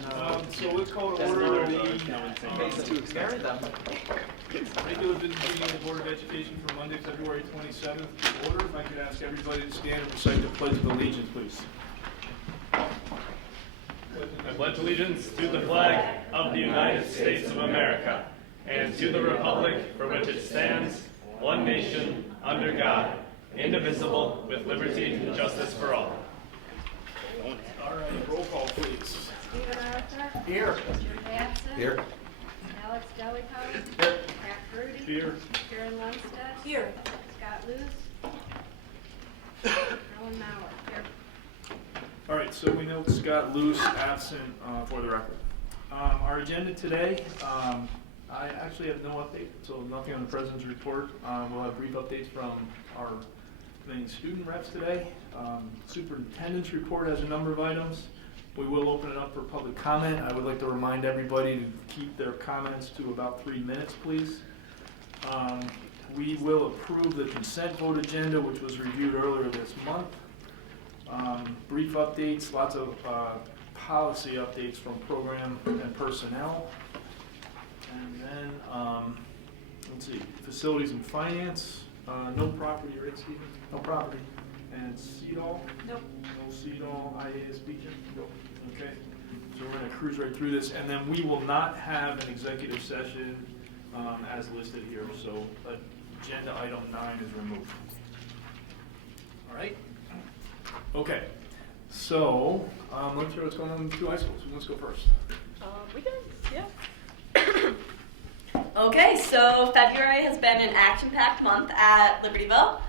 So let's call to order the regular business meeting of the Board of Education for Monday, February 27th. To order, if I could ask everybody to stand and recite the Pledge of Allegiance, please. I pledge allegiance to the flag of the United States of America and to the republic for which it stands, one nation, under God, indivisible, with liberty and justice for all. All right, roll call, please. Stephen Arthur. Here. Richard Batson. Here. Alex Delicote. Here. Pat Grudy. Here. Karen Lundstedt. Here. Scott Luce. Alan Mauer. Here. All right, so we note Scott Luce absent for the record. Our agenda today, I actually have no update, so nothing on the president's report. We'll have brief updates from our main student reps today. Superintendent's report has a number of items. We will open it up for public comment. I would like to remind everybody to keep their comments to about 3 minutes, please. We will approve the consent vote agenda, which was reviewed earlier this month. Brief updates, lots of policy updates from program and personnel. And then, let's see, facilities and finance, no property, right, Stephen? No property. And CEDAW? Nope. No CEDAW, IA speaking? Nope. Okay, so we're gonna cruise right through this, and then we will not have an executive session as listed here, so agenda item 9 is removed. All right? Okay, so let's hear what's going on in the two high schools. Let's go first. We can, yeah. Okay, so February has been an action-packed month at Libertyville.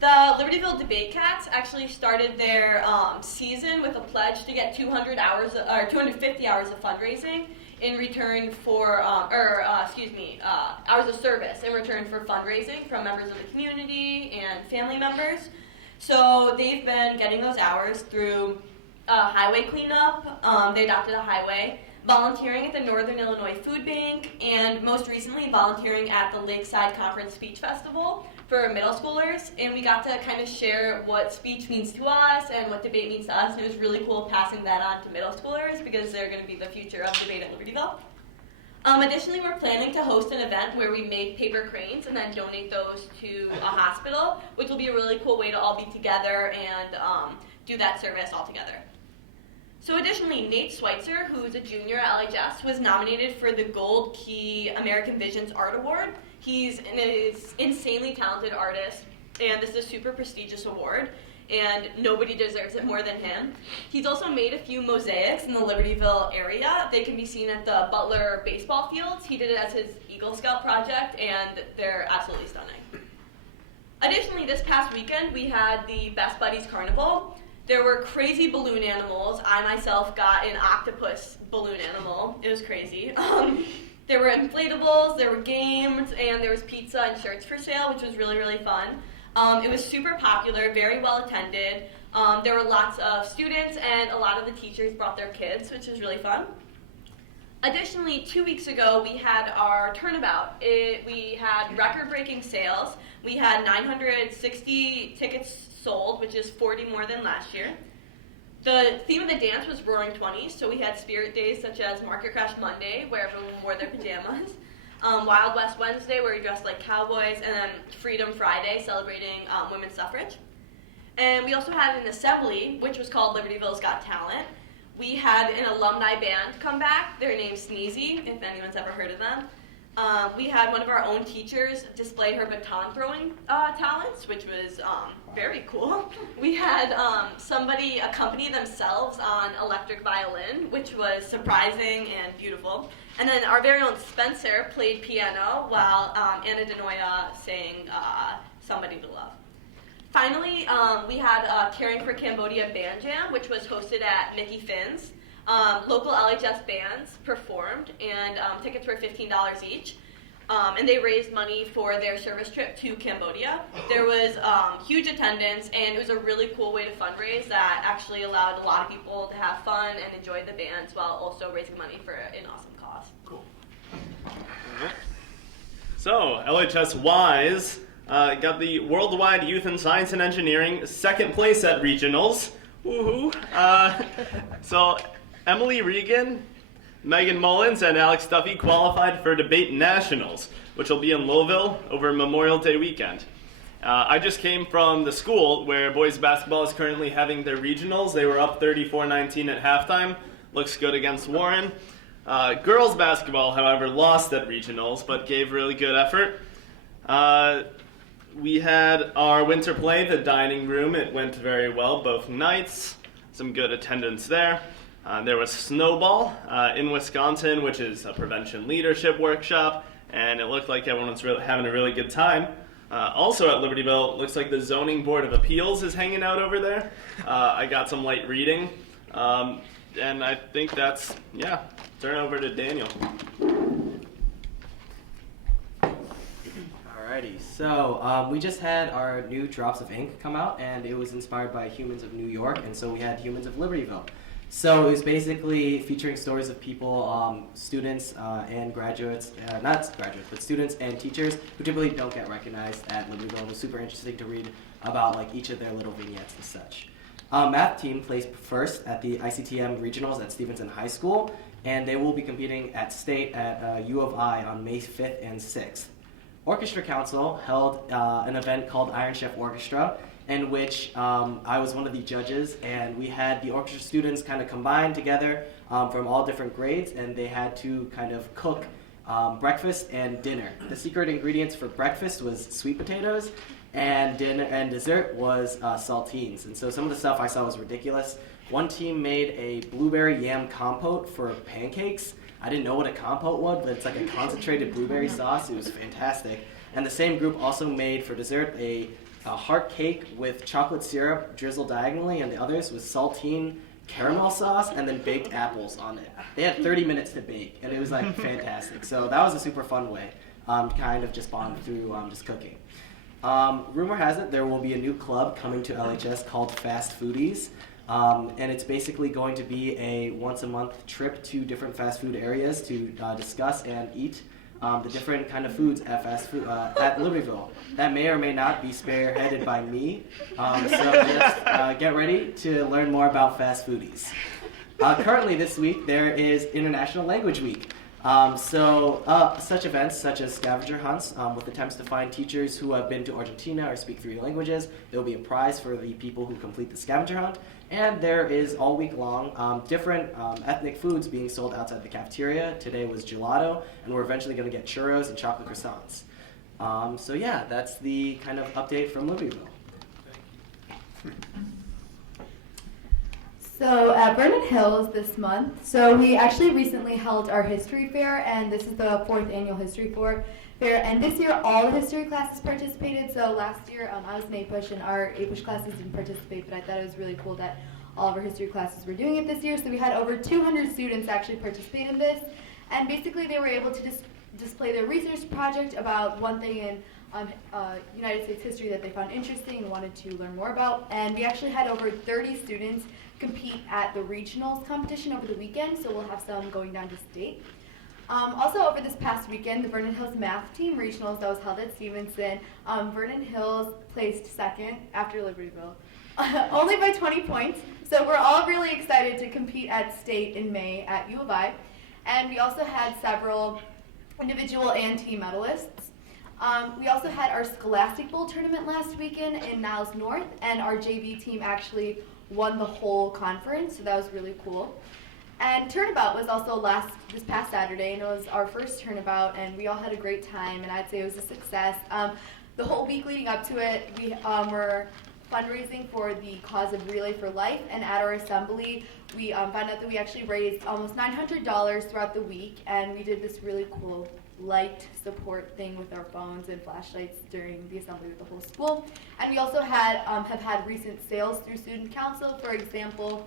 The Libertyville Debate Cats actually started their season with a pledge to get 250 hours of fundraising in return for, hours of service in return for fundraising from members of the community and family members. So they've been getting those hours through highway cleanup. They adopted a highway, volunteering at the Northern Illinois Food Bank, and most recently volunteering at the Lakeside Conference Speech Festival for middle schoolers. And we got to kind of share what speech means to us and what debate means to us. And it was really cool passing that on to middle schoolers because they're going to be the future of debate at Libertyville. Additionally, we're planning to host an event where we make paper cranes and then donate those to a hospital, which will be a really cool way to all be together and do that service all together. So additionally, Nate Schweitzer, who's a junior at LHS, was nominated for the Gold Key American Visions Art Award. He's an insanely talented artist, and this is a super prestigious award, and nobody deserves it more than him. He's also made a few mosaics in the Libertyville area. They can be seen at the Butler baseball fields. He did it as his Eagle Scout project, and they're absolutely stunning. Additionally, this past weekend, we had the Best Buddies Carnival. There were crazy balloon animals. I myself got an octopus balloon animal. It was crazy. There were inflatables, there were games, and there was pizza and shirts for sale, which was really, really fun. It was super popular, very well attended. There were lots of students, and a lot of the teachers brought their kids, which was really fun. Additionally, 2 weeks ago, we had our turnabout. We had record-breaking sales. We had 960 tickets sold, which is 40 more than last year. The theme of the dance was Roaring Twenties, so we had spirit days such as Market Crash Monday, where everyone wore their pajamas, Wild West Wednesday, where we dressed like cowboys, and then Freedom Friday, celebrating women's suffrage. And we also had an assembly, which was called Libertyville's Got Talent. We had an alumni band come back. Their name's Sneezy, if anyone's ever heard of them. We had one of our own teachers display her baton throwing talents, which was very cool. We had somebody accompany themselves on electric violin, which was surprising and beautiful. And then our very own Spencer played piano while Anna Denoya sang Somebody to Love. Finally, we had Caring for Cambodia Band Jam, which was hosted at Mickey Finn's. Local LHS bands performed, and tickets were $15 each. And they raised money for their service trip to Cambodia. There was huge attendance, and it was a really cool way to fundraise that actually allowed a lot of people to have fun and enjoy the bands while also raising money for an awesome cause. Cool. So, LHS WISE got the Worldwide Youth in Science and Engineering second place at regionals. Woohoo! So Emily Regan, Megan Mullins, and Alex Duffy qualified for debate nationals, which will be in Louisville over Memorial Day weekend. I just came from the school where boys basketball is currently having their regionals. They were up 34-19 at halftime. Looks good against Warren. Girls basketball, however, lost at regionals, but gave really good effort. We had our winter play, the dining room. It went very well both nights. Some good attendance there. There was Snowball in Wisconsin, which is a prevention leadership workshop, and it looked like everyone was really having a really good time. Also at Libertyville, it looks like the Zoning Board of Appeals is hanging out over there. I got some light reading, and I think that's, turn over to Daniel. Alrighty, so we just had our new Drops of Ink come out, and it was inspired by Humans of New York, and so we had Humans of Libertyville. So it was basically featuring stories of people, students and graduates, not graduates, but students and teachers who typically don't get recognized at Libertyville. It was super interesting to read about like each of their little vignettes and such. Math team placed first at the ICTM regionals at Stevenson High School, and they will be competing at state at U of I on May 5th and 6th. Orchestra Council held an event called Iron Chef Orchestra, in which I was one of the judges, and we had the orchestra students kind of combine together from all different grades, and they had to kind of cook breakfast and dinner. The secret ingredients for breakfast was sweet potatoes, and dinner and dessert was saltines. And so some of the stuff I saw was ridiculous. One team made a blueberry yam compote for pancakes. I didn't know what a compote was, but it's like a concentrated blueberry sauce. It was fantastic. And the same group also made for dessert a heart cake with chocolate syrup drizzled diagonally, and the others with saltine caramel sauce and then baked apples on it. They had 30 minutes to bake, and it was like fantastic. So that was a super fun way to kind of just bond through just cooking. Rumor has it there will be a new club coming to LHS called Fast Foodies, and it's basically going to be a once-a-month trip to different fast food areas to discuss and eat the different kind of foods at at Libertyville. That may or may not be spearheaded by me, so just get ready to learn more about Fast Foodies. Currently this week there is International Language Week. Such events such as scavenger hunts with attempts to find teachers who have been to Argentina or speak 3 languages. There will be a prize for the people who complete the scavenger hunt. And there is all week long different ethnic foods being sold outside the cafeteria. Today was gelato, and we're eventually going to get churros and chocolate croissants. That's the kind of update from Libertyville. So at Vernon Hills this month, we actually recently held our history fair, and this is the 4th annual history fair. And this year, all the history classes participated. So last year, I was in APUSH, and our APUSH classes didn't participate, but I thought it was really cool that all of our history classes were doing it this year. So we had over 200 students actually participate in this, and basically they were able to display their research project about one thing in United States history that they found interesting and wanted to learn more about. And we actually had over 30 students compete at the regionals competition over the weekend, so we'll have some going down to state. Also, over this past weekend, the Vernon Hills math team regionals that was held at Stevenson, Vernon Hills placed second after Libertyville, only by 20 points. So we're all really excited to compete at state in May at U of I. And we also had several individual and team medalists. We also had our Scholastic Bowl tournament last weekend in Niles North, and our JV team actually won the whole conference, so that was really cool. And Turnabout was also this past Saturday, and it was our first Turnabout, and we all had a great time, and I'd say it was a success. The whole week leading up to it, we were fundraising for the cause of Relay for Life, and at our assembly, we found out that we actually raised almost $900 throughout the week, and we did this really cool light support thing with our phones and flashlights during the assembly with the whole school. And we also have had recent sales through Student Council. For example,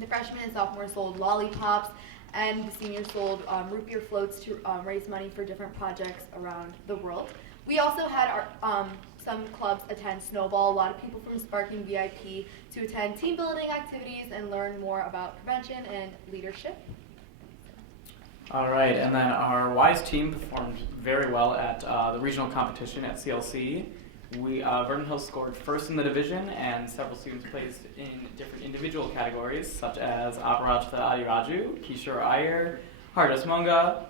the freshmen and sophomores sold lollipops, and the seniors sold root beer floats to raise money for different projects around the world. We also had some clubs attend Snowball, a lot of people from Sparking VIP to attend team building activities and learn more about prevention and leadership. All right, and then our WISE team performed very well at the regional competition at CLC. Vernon Hills scored first in the division, and several students placed in different individual categories, such as Aparajitha Adiraju, Kishore Iyer, Hardas Monga,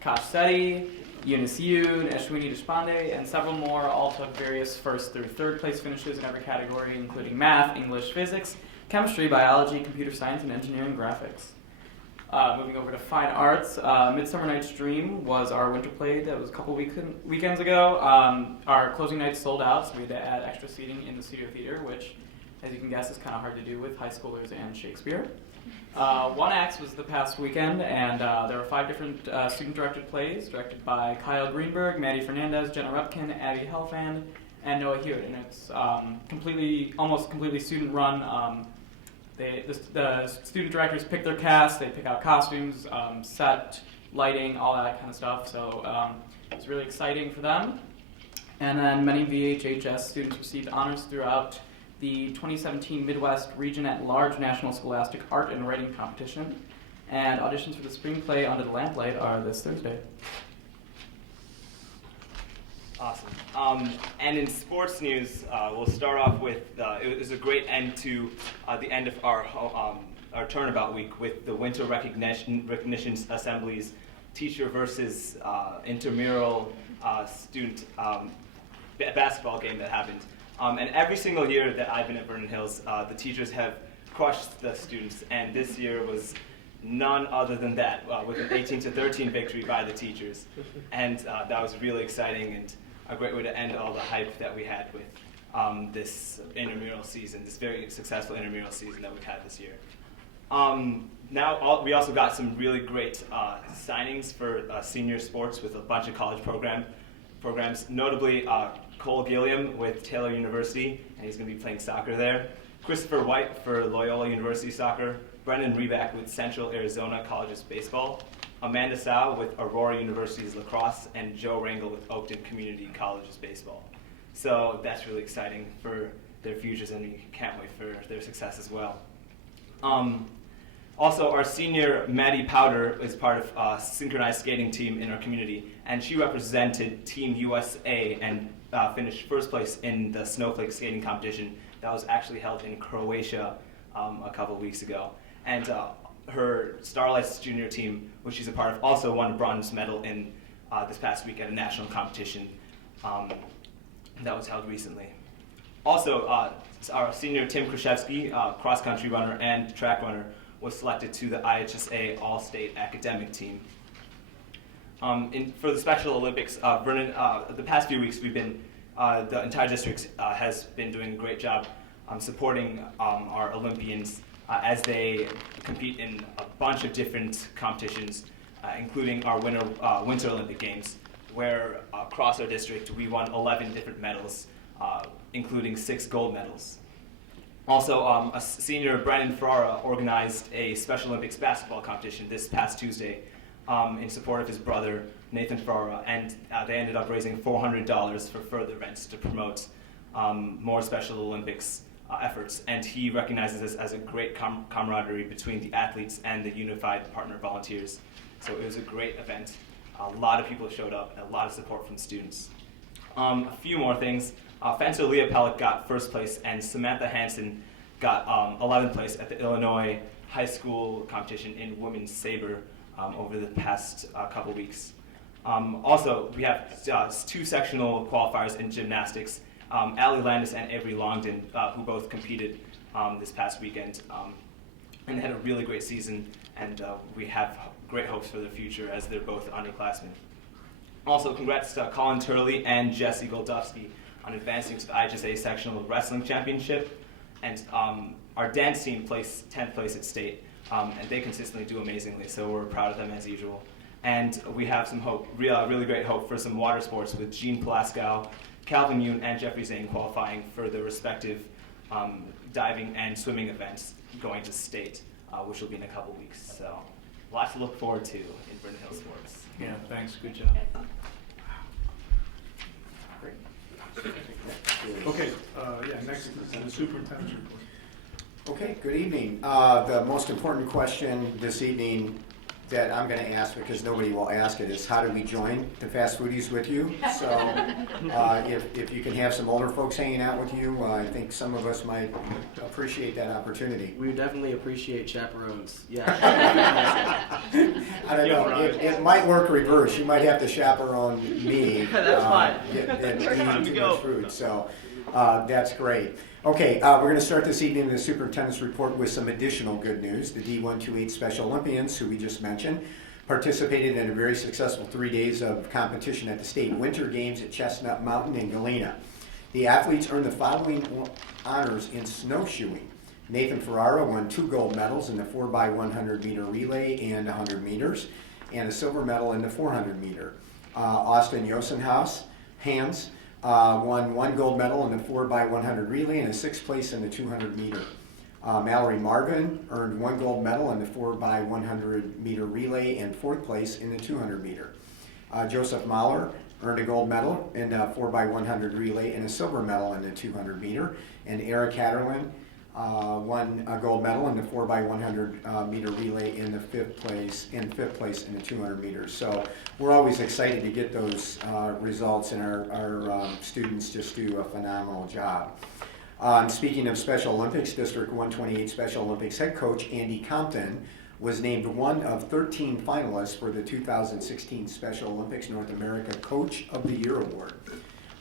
Kash Sethi, Eunice Yoon, Ashwini Deshpande, and several more all took various first through third place finishes in every category, including math, English, physics, chemistry, biology, computer science, and engineering graphics. Moving over to fine arts, Midsummer Night's Dream was our winter play that was a couple weekends ago. Our closing night sold out, so we had to add extra seating in the studio theater, which, as you can guess, is kind of hard to do with high schoolers and Shakespeare. One Acts was the past weekend, and there were 5 different student-directed plays directed by Kyle Greenberg, Maddie Fernandez, Jenna Rupkin, Abby Helfand, and Noah Hewitt. And it's almost completely student-run. The student directors pick their cast, they pick out costumes, set, lighting, all that kind of stuff. So it's really exciting for them. And then many VHHS students received honors throughout the 2017 Midwest Region at Large National Scholastic Art and Writing Competition. And auditions for the spring play Under the Lamplight are this Thursday. Awesome. And in sports news, we'll start off with, it was a great end to the end of our turnabout week with the Winter Recognition Assemblies teacher versus intramural student basketball game that happened. And every single year that I've been at Vernon Hills, the teachers have crushed the students, and this year was none other than that, with an 18-13 victory by the teachers. And that was really exciting and a great way to end all the hype that we had with this intramural season, this very successful intramural season that we've had this year. We also got some really great signings for senior sports with a bunch of college programs, notably Cole Gilliam with Taylor University, and he's going to be playing soccer there. Christopher White for Loyola University soccer. Brendan Reback with Central Arizona College's baseball. Amanda Sau with Aurora University's lacrosse, and Joe Rangel with Oakton Community College's baseball. So that's really exciting for their futures, and we can't wait for their success as well. Also, our senior Maddie Powder is part of a synchronized skating team in our community, and she represented Team USA and finished first place in the snowflake skating competition that was actually held in Croatia a couple weeks ago. And her Starlights junior team, which she's a part of, also won a bronze medal in this past week at a national competition that was held recently. Also, our senior Tim Kraszewski, cross-country runner and track runner, was selected to the IHSA All-State Academic Team. For the Special Olympics, Vernon, the past few weeks we've been, the entire district has been doing a great job supporting our Olympians as they compete in a bunch of different competitions, including our Winter Olympic Games, where across our district we won 11 different medals, including 6 gold medals. Also, a senior, Brandon Ferrara, organized a Special Olympics basketball competition this past Tuesday in support of his brother, Nathan Ferrara, and they ended up raising $400 for further events to promote more Special Olympics efforts, and he recognizes this as a great camaraderie between the athletes and the unified partner volunteers. So it was a great event. A lot of people showed up, and a lot of support from students. A few more things. Fencer Leah Pellick got first place, and Samantha Hansen got 11th place at the Illinois High School competition in women's saber over the past couple weeks. Also, we have 2 sectional qualifiers in gymnastics, Allie Landis and Avery Longden, who both competed this past weekend, and had a really great season, and we have great hopes for their future as they're both underclassmen. Also, congrats to Colin Turley and Jesse Goldowski on advancing to the IHSA Sectional Wrestling Championship, and our dance team placed 10th place at state, and they consistently do amazingly, so we're proud of them as usual. And we have some hope, really great hope for some water sports with Jean Palaskow, Calvin Yoon, and Jeffrey Zane qualifying for their respective diving and swimming events going to state, which will be in a couple weeks. So, lots to look forward to in Vernon Hills sports. Yeah, thanks. Good job. Okay, next is the superintendent's report. Okay, good evening. The most important question this evening that I'm going to ask because nobody will ask it is how do we join the Fast Foodies with you? So if you can have some older folks hanging out with you, I think some of us might appreciate that opportunity. We would definitely appreciate chaperones. Yeah. I don't know. It might work reverse. You might have to chaperone me. That's fine. And eating too much food. So that's great. Okay, we're going to start this evening in the superintendent's report with some additional good news. The D128 Special Olympians, who we just mentioned, participated in a very successful 3 days of competition at the state winter games at Chestnut Mountain in Galena. The athletes earned the following honors in snowshoeing. Nathan Ferrara won 2 gold medals in the 4x100 meter relay and 100 meters, and a silver medal in the 400 meter. Austin Yosenhaus, Hans, won 1 gold medal in the 4x100 relay and a 6th place in the 200 meter. Mallory Marvin earned 1 gold medal in the 4x100 meter relay and 4th place in the 200 meter. Joseph Mahler earned a gold medal in the 4x100 relay and a silver medal in the 200 meter. And Eric Hatterlin won a gold medal in the 4x100 meter relay in the 5th place in the 200 meters. So we're always excited to get those results, and our students just do a phenomenal job. Speaking of Special Olympics, District 128 Special Olympics head coach Andy Compton was named one of 13 finalists for the 2016 Special Olympics North America Coach of the Year Award.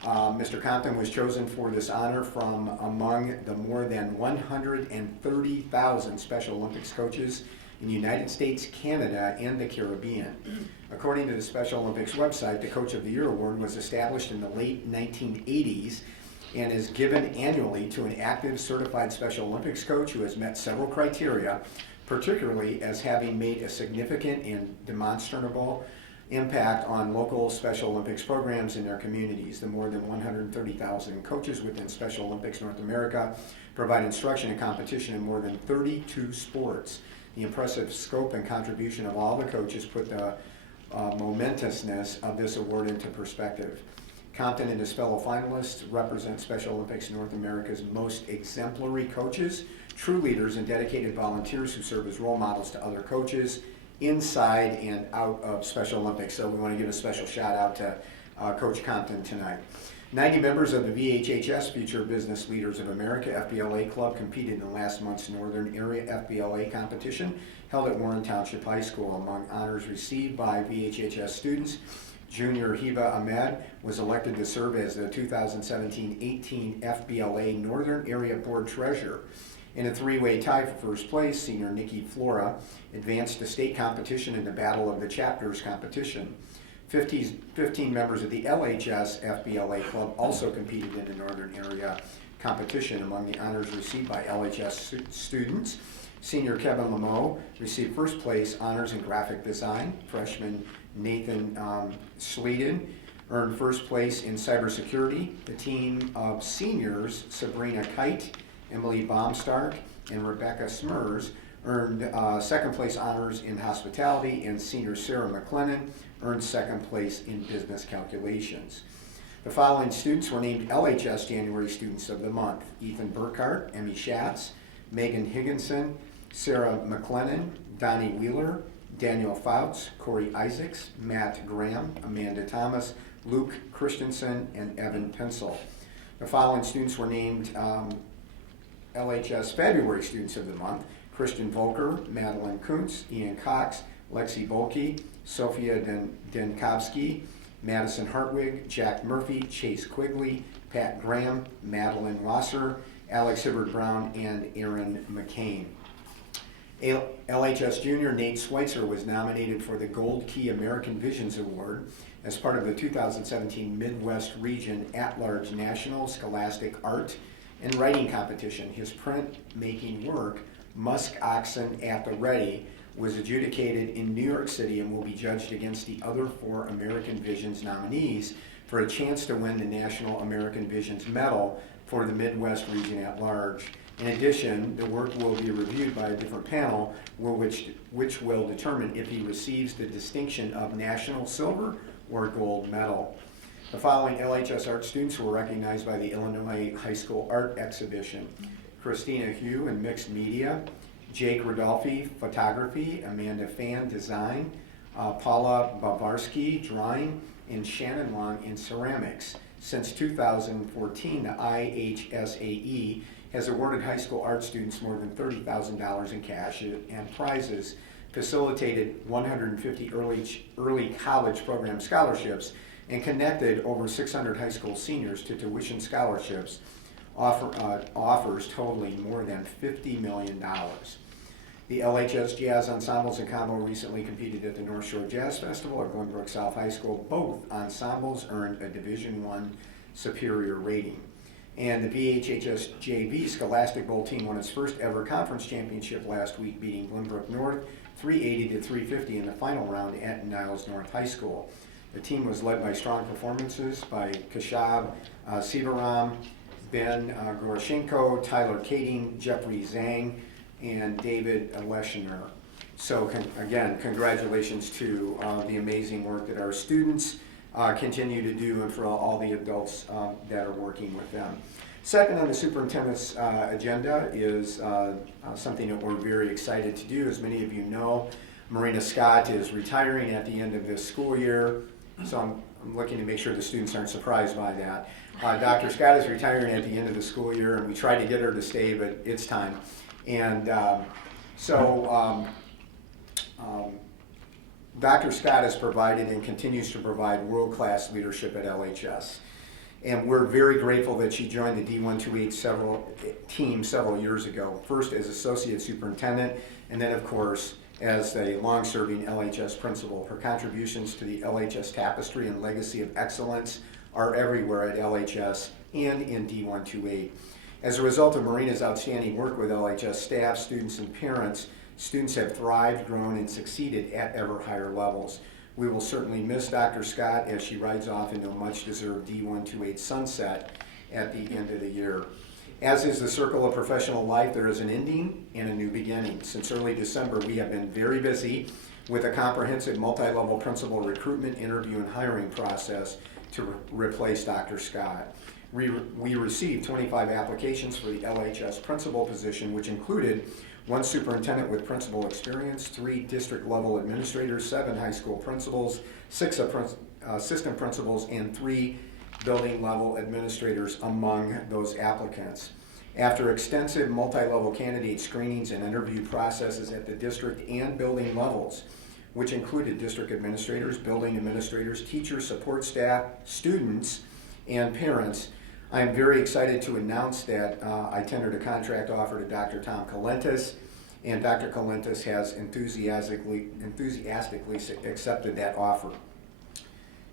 Mr. Compton was chosen for this honor from among the more than 130,000 Special Olympics coaches in the United States, Canada, and the Caribbean. According to the Special Olympics website, the Coach of the Year Award was established in the late 1980s and is given annually to an active certified Special Olympics coach who has met several criteria, particularly as having made a significant and demonstrable impact on local Special Olympics programs in their communities. The more than 130,000 coaches within Special Olympics North America provide instruction and competition in more than 32 sports. The impressive scope and contribution of all the coaches put the momentousness of this award into perspective. Compton and his fellow finalists represent Special Olympics North America's most exemplary coaches, true leaders, and dedicated volunteers who serve as role models to other coaches inside and out of Special Olympics. So we want to give a special shout out to Coach Compton tonight. 90 members of the VHHS Future Business Leaders of America FBLA Club competed in last month's Northern Area FBLA competition held at Warren Township High School. Among honors received by VHHS students, Junior Hiba Ahmed was elected to serve as the 2017-18 FBLA Northern Area Board Treasurer. In a 3-way tie for first place, senior Nikki Flora advanced to state competition in the Battle of the Chapters competition. 15 members of the LHS FBLA Club also competed in the Northern Area competition. Among the honors received by LHS students, senior Kevin Lameau received first place honors in graphic design. Freshman Nathan Sleeden earned first place in cybersecurity. The team of seniors, Sabrina Kite, Emily Baumstark, and Rebecca Smers earned second place honors in hospitality, and senior Sarah McLennan earned second place in business calculations. The following students were named LHS January Students of the Month: Ethan Burkhart, Emmy Schatz, Megan Higginson, Sarah McLennan, Donnie Wheeler, Daniel Fouts, Corey Isaacs, Matt Graham, Amanda Thomas, Luke Christensen, and Evan Pencil. The following students were named LHS February Students of the Month: Christian Volker, Madeline Kuntz, Ian Cox, Lexi Bolke, Sophia Denkovsky, Madison Hartwig, Jack Murphy, Chase Quigley, Pat Graham, Madeline Wasser, Alex Hibbert Brown, and Aaron McCain. LHS Junior Nate Schweitzer was nominated for the Gold Key American Visions Award as part of the 2017 Midwest Region At-Large National Scholastic Art and Writing Competition. His print-making work, Musk Oxen at the Ready, was adjudicated in New York City and will be judged against the other 4 American Visions nominees for a chance to win the National American Visions Medal for the Midwest Region at Large. In addition, the work will be reviewed by a different panel, which will determine if he receives the distinction of National Silver or Gold Medal. The following LHS art students were recognized by the Illinois High School Art Exhibition: Christina Hugh in Mixed Media, Jake Rodolfi, photography, Amanda Fan, design, Paula Bavarski, drawing, and Shannon Long in ceramics. Since 2014, the IHSAE has awarded high school art students more than $30,000 in cash and prizes, facilitated 150 early college program scholarships, and connected over 600 high school seniors to tuition scholarships, offers totaling more than $50 million. The LHS Jazz Ensembles and Combo recently competed at the North Shore Jazz Festival at Glenbrook South High School. Both ensembles earned a Division I superior rating. And the VHHS JV Scholastic Bowl team won its first ever conference championship last week, beating Glenbrook North 380 to 350 in the final round at Niles North High School. The team was led by strong performances by Kashab Sivaram, Ben Goroshenko, Tyler Kading, Jeffrey Zhang, and David Leschner. So again, congratulations to the amazing work that our students continue to do, and for all the adults that are working with them. Second on the superintendent's agenda is something that we're very excited to do. As many of you know, Marina Scott is retiring at the end of this school year, so I'm looking to make sure the students aren't surprised by that. Dr. Scott is retiring at the end of the school year, and we tried to get her to stay, but it's time. And Dr. Scott has provided and continues to provide world-class leadership at LHS. And we're very grateful that she joined the D128 team several years ago, first as associate superintendent, and then, of course, as a long-serving LHS principal. Her contributions to the LHS tapestry and legacy of excellence are everywhere at LHS and in D128. As a result of Marina's outstanding work with LHS staff, students, and parents, students have thrived, grown, and succeeded at ever higher levels. We will certainly miss Dr. Scott as she rides off into a much-deserved D128 sunset at the end of the year. As is the circle of professional life, there is an ending and a new beginning. Since early December, we have been very busy with a comprehensive multi-level principal recruitment, interview, and hiring process to replace Dr. Scott. We received 25 applications for the LHS principal position, which included 1 superintendent with principal experience, 3 district-level administrators, 7 high school principals, 6 assistant principals, and 3 building-level administrators among those applicants. After extensive multi-level candidate screenings and interview processes at the district and building levels, which included district administrators, building administrators, teachers, support staff, students, and parents, I am very excited to announce that I tendered a contract offer to Dr. Tom Colentus, and Dr. Colentus has enthusiastically accepted that offer.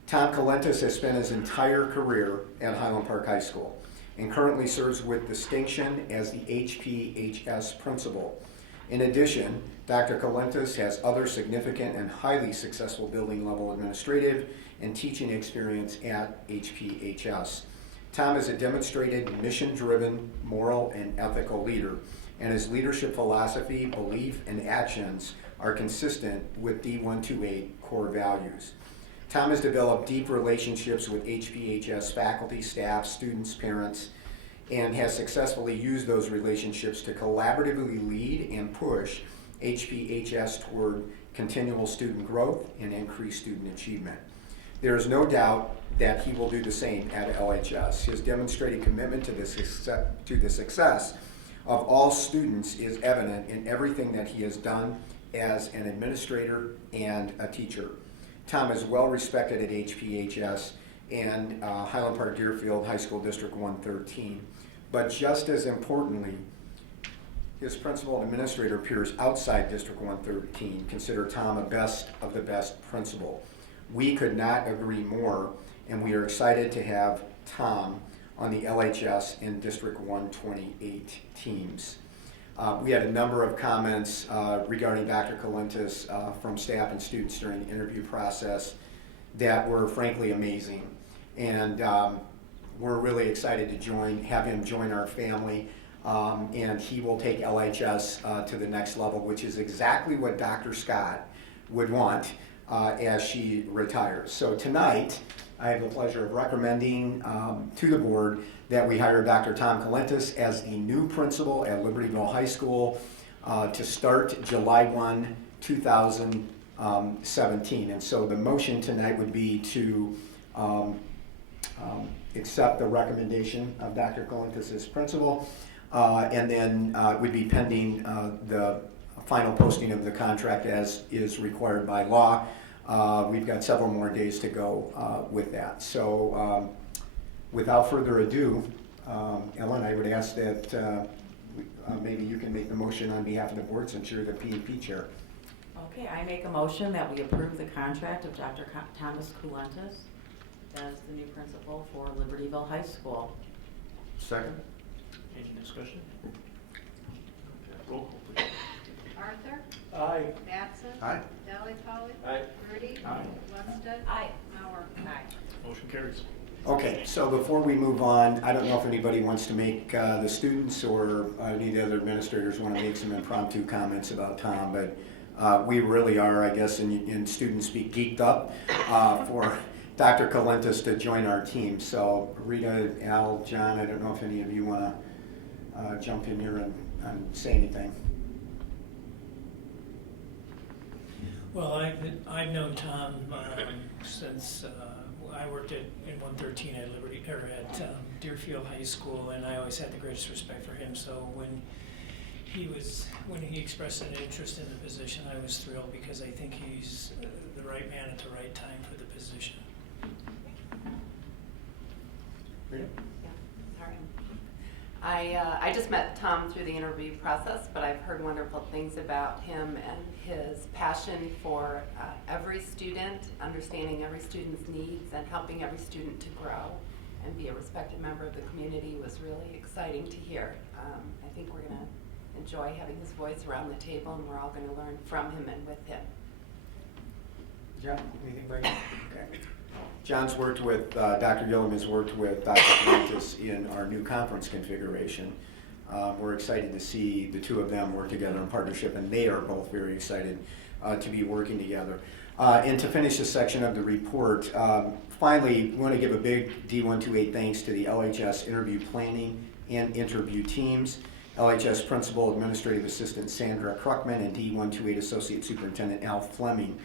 Tom Colentus has spent his entire career at Highland Park High School and currently serves with distinction as the HPHS principal. In addition, Dr. Colentus has other significant and highly successful building level administrative and teaching experience at HPHS. Tom is a demonstrated mission-driven, moral, and ethical leader, and his leadership philosophy, belief, and actions are consistent with D128 core values. Tom has developed deep relationships with HPHS faculty, staff, students, parents, and has successfully used those relationships to collaboratively lead and push HPHS toward continual student growth and increased student achievement. There is no doubt that he will do the same at LHS. His demonstrated commitment to the success of all students is evident in everything that he has done as an administrator and a teacher. Tom is well respected at HPHS and Highland Park Deerfield High School District 113. But just as importantly, his principal and administrator peers outside District 113 consider Tom a best of the best principal. We could not agree more, and we are excited to have Tom on the LHS and District 128 teams. We had a number of comments regarding Dr. Colentus from staff and students during the interview process that were frankly amazing. And we're really excited to have him join our family, and he will take LHS to the next level, which is exactly what Dr. Scott would want as she retires. So tonight, I have the pleasure of recommending to the board that we hire Dr. Tom Colentus as the new principal at Libertyville High School. to start July 1, 2017. And so the motion tonight would be to accept the recommendation of Dr. Colintus as principal, and then it would be pending the final posting of the contract as is required by law. We've got several more days to go with that. So without further ado, Ellen, I would ask that maybe you can make the motion on behalf of the board since you're the P&P chair. Okay, I make a motion that we approve the contract of Dr. Thomas Coulentis as the new principal for Libertyville High School. Second. Any discussion? Roll call, please. Arthur? Aye. Batson? Aye. Delli Polly? Aye. Rudy? Aye. Lundstedt? Aye. Mauer? Aye. Motion carries. Okay, so before we move on, I don't know if anybody wants to make, the students or any of the other administrators want to make some impromptu comments about Tom, but we really are, I guess, in student speak, geeked up for Dr. Colintus to join our team. So Rita, Al, John, I don't know if any of you want to jump in here and say anything. Well, I've known Tom since I worked in 113 at Deerfield High School, and I always had the greatest respect for him. So when he expressed an interest in the position, I was thrilled because I think he's the right man at the right time for the position. Rita? Sorry. I just met Tom through the interview process, but I've heard wonderful things about him, and his passion for every student, understanding every student's needs and helping every student to grow and be a respected member of the community was really exciting to hear. I think we're going to enjoy having his voice around the table, and we're all going to learn from him and with him. John, anything right? Okay. John's worked with, Dr. Gillum has worked with Dr. Colintus in our new conference configuration. We're excited to see the two of them work together in partnership, and they are both very excited to be working together. And to finish this section of the report, finally, we want to give a big D128 thanks to the LHS interview planning and interview teams, LHS Principal Administrative Assistant Sandra Kruckman, and D128 Associate Superintendent Al Fleming.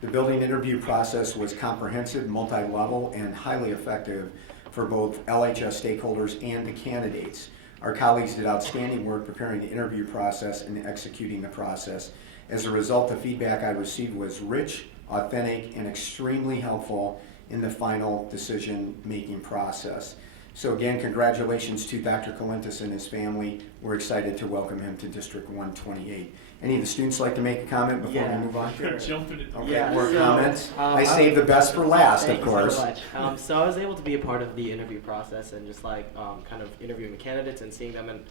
The building interview process was comprehensive, multi-level, and highly effective for both LHS stakeholders and the candidates. Our colleagues did outstanding work preparing the interview process and executing the process. As a result, the feedback I received was rich, authentic, and extremely helpful in the final decision-making process. So again, congratulations to Dr. Colintus and his family. We're excited to welcome him to District 128. Any of the students like to make a comment before we move on? Sure. Jumping it. Okay, Yeah, more so, comments? I I saved the best for last, Thank of you course. so much. So I was able to be a part of the interview process and just like kind of interviewing the candidates and seeing them. And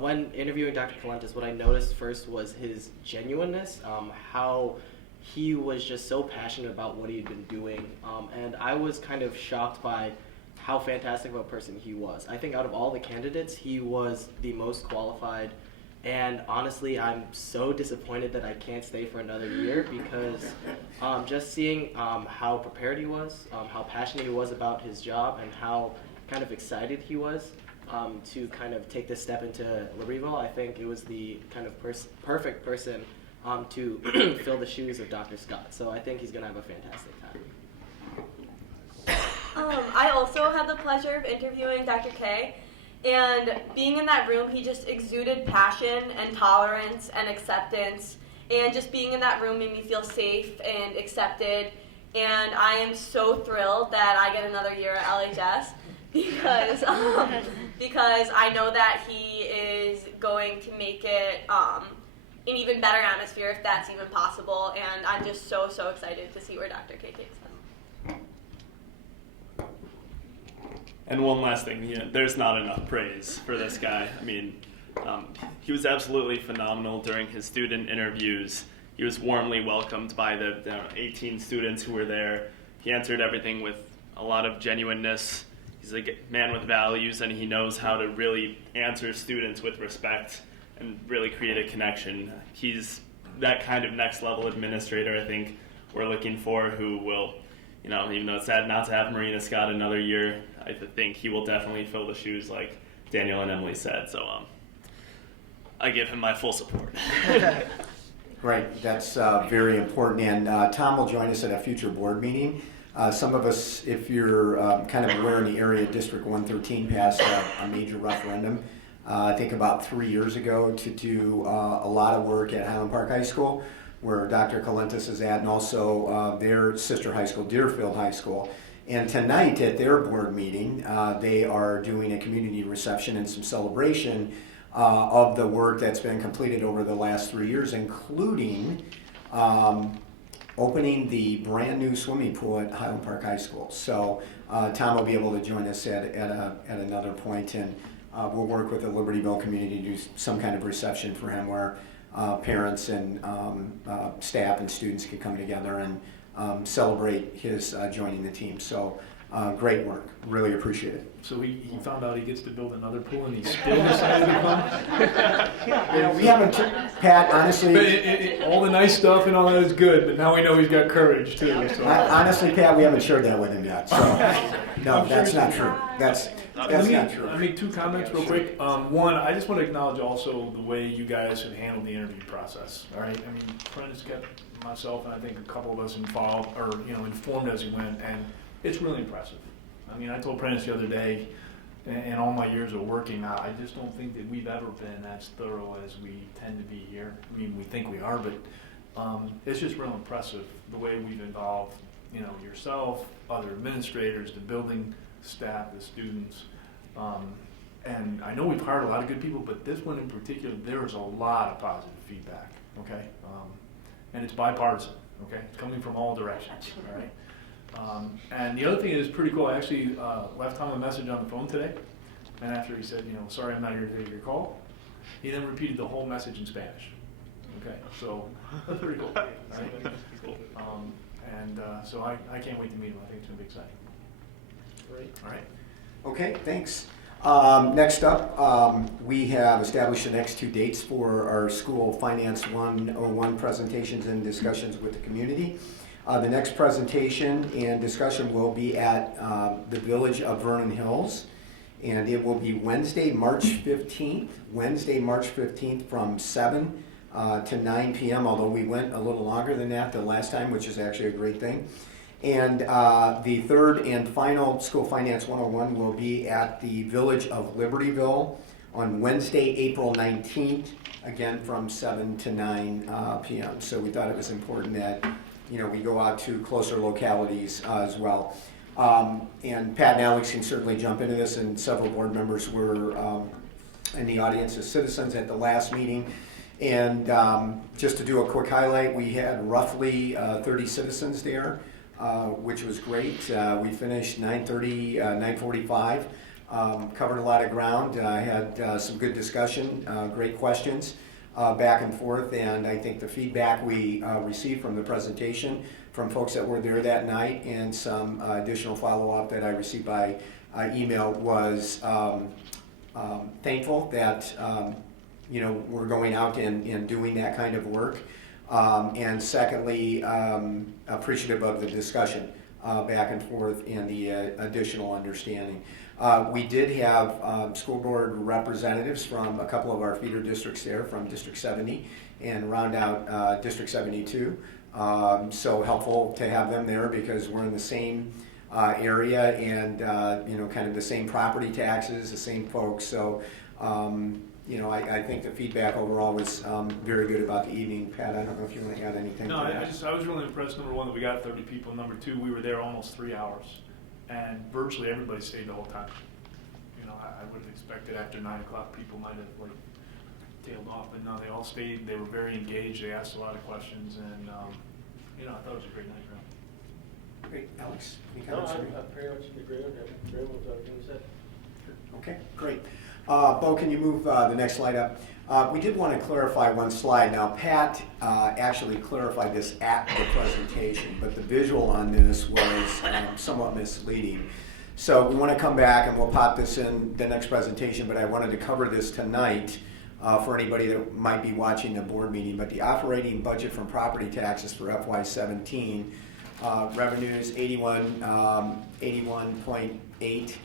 when interviewing Dr. Colintus, what I noticed first was his genuineness, how he was just so passionate about what he'd been doing. And I was kind of shocked by how fantastic of a person he was. I think out of all the candidates, he was the most qualified. And honestly, I'm so disappointed that I can't stay for another year because just seeing how prepared he was, how passionate he was about his job, and how kind of excited he was to kind of take this step into Libertyville, I think it was the kind of perfect person to fill the shoes of Dr. Scott. So I think he's going to have a fantastic time. I also had the pleasure of interviewing Dr. K. And being in that room, he just exuded passion and tolerance and acceptance. And just being in that room made me feel safe and accepted. And I am so thrilled that I get another year at LHS because I know that he is going to make it an even better atmosphere if that's even possible. And I'm just so excited to see where Dr. K takes us. And one last thing, there's not enough praise for this guy. I mean, he was absolutely phenomenal during his student interviews. He was warmly welcomed by the 18 students who were there. He answered everything with a lot of genuineness. He's a man with values, and he knows how to really answer students with respect and really create a connection. He's that kind of next-level administrator I think we're looking for, who will, even though it's sad not to have Marina Scott another year, I think he will definitely fill the shoes like Daniel and Emily said. So I give him my full support. Great, that's very important. And Tom will join us at a future board meeting. Some of us, if you're kind of aware in the area, District 113 passed a major referendum, I think about 3 years ago, to do a lot of work at Highland Park High School, where Dr. Calentis is at, and also their sister high school, Deerfield High School. And tonight at their board meeting, they are doing a community reception and some celebration of the work that's been completed over the last 3 years, including opening the brand new swimming pool at Highland Park High School. So Tom will be able to join us at another point, and we'll work with the Libertyville community to do some kind of reception for him where parents and staff and students can come together and celebrate his joining the team. So great work, really appreciate it. So he found out he gets to build another pool and he still decided to come? We haven't, Pat, honestly, all the nice stuff and all that is good, but now we know he's got courage too. So. honestly, Pat, we haven't shared that with him yet. So no, that's not true. That's not true. Let me make two comments real quick. One, I just want to acknowledge also the way you guys have handled the interview process. All right, I mean, Prentice kept myself and I think a couple of us involved, or informed as he went, and it's really impressive. I mean, I told Prentice the other day, in all my years of working, I just don't think that we've ever been as thorough as we tend to be here. I mean, we think we are, but it's just real impressive the way we've involved, yourself, other administrators, the building staff, the students. And I know we've hired a lot of good people, but this one in particular, there is a lot of positive feedback, okay? And it's bipartisan, okay? It's coming from all directions, all right? And the other thing is pretty cool. I actually left Tom a message on the phone today, and after he said, sorry, I'm not here to take your call, he then repeated the whole message in Spanish. Okay, so that's pretty cool. All right? So I can't wait to meet him. I think it's gonna be exciting. Great. All right. Okay, thanks. Next up, we have established the next 2 dates for our school Finance 101 presentations and discussions with the community. The next presentation and discussion will be at the Village of Vernon Hills, and it will be Wednesday, March 15th. Wednesday, March 15th from 7 to 9 p.m., although we went a little longer than that the last time, which is actually a great thing. And the third and final School Finance 101 will be at the Village of Libertyville on Wednesday, April 19th, again from 7 to 9 p.m. So we thought it was important that we go out to closer localities as well. And Pat and Alex can certainly jump into this, and several board members were in the audience as citizens at the last meeting. And just to do a quick highlight, we had roughly 30 citizens there, which was great. We finished 9:30, 9:45, covered a lot of ground, had some good discussion, great questions. Back and forth, and I think the feedback we received from the presentation from folks that were there that night and some additional follow-up that I received by email was thankful that we're going out and doing that kind of work, and secondly appreciative of the discussion back and forth and the additional understanding. We did have school board representatives from a couple of our feeder districts there, from District 70 and round out District 72. So helpful to have them there because we're in the same area and kind of the same property taxes, the same folks. So I think the feedback overall was very good about the evening. Pat, I don't know if you want to add anything. No, to that. I was really impressed. Number one, that we got 30 people. Number two, we were there almost 3 hours. And virtually everybody stayed the whole time. I would have expected after 9 o'clock people might have tailed off, but no, they all stayed. They were very engaged. They asked a lot of questions, and I thought it was a great night for them. Great, Alex. Any No, comments? I'm very much in agreement with everything you said. Okay, great. Bo, can you move the next slide up? We did want to clarify one slide. Now, Pat actually clarified this at the presentation, but the visual on this was somewhat misleading. So we want to come back and we'll pop this in the next presentation, but I wanted to cover this tonight for anybody that might be watching the board meeting. But the operating budget from property taxes for FY17, revenues 81.8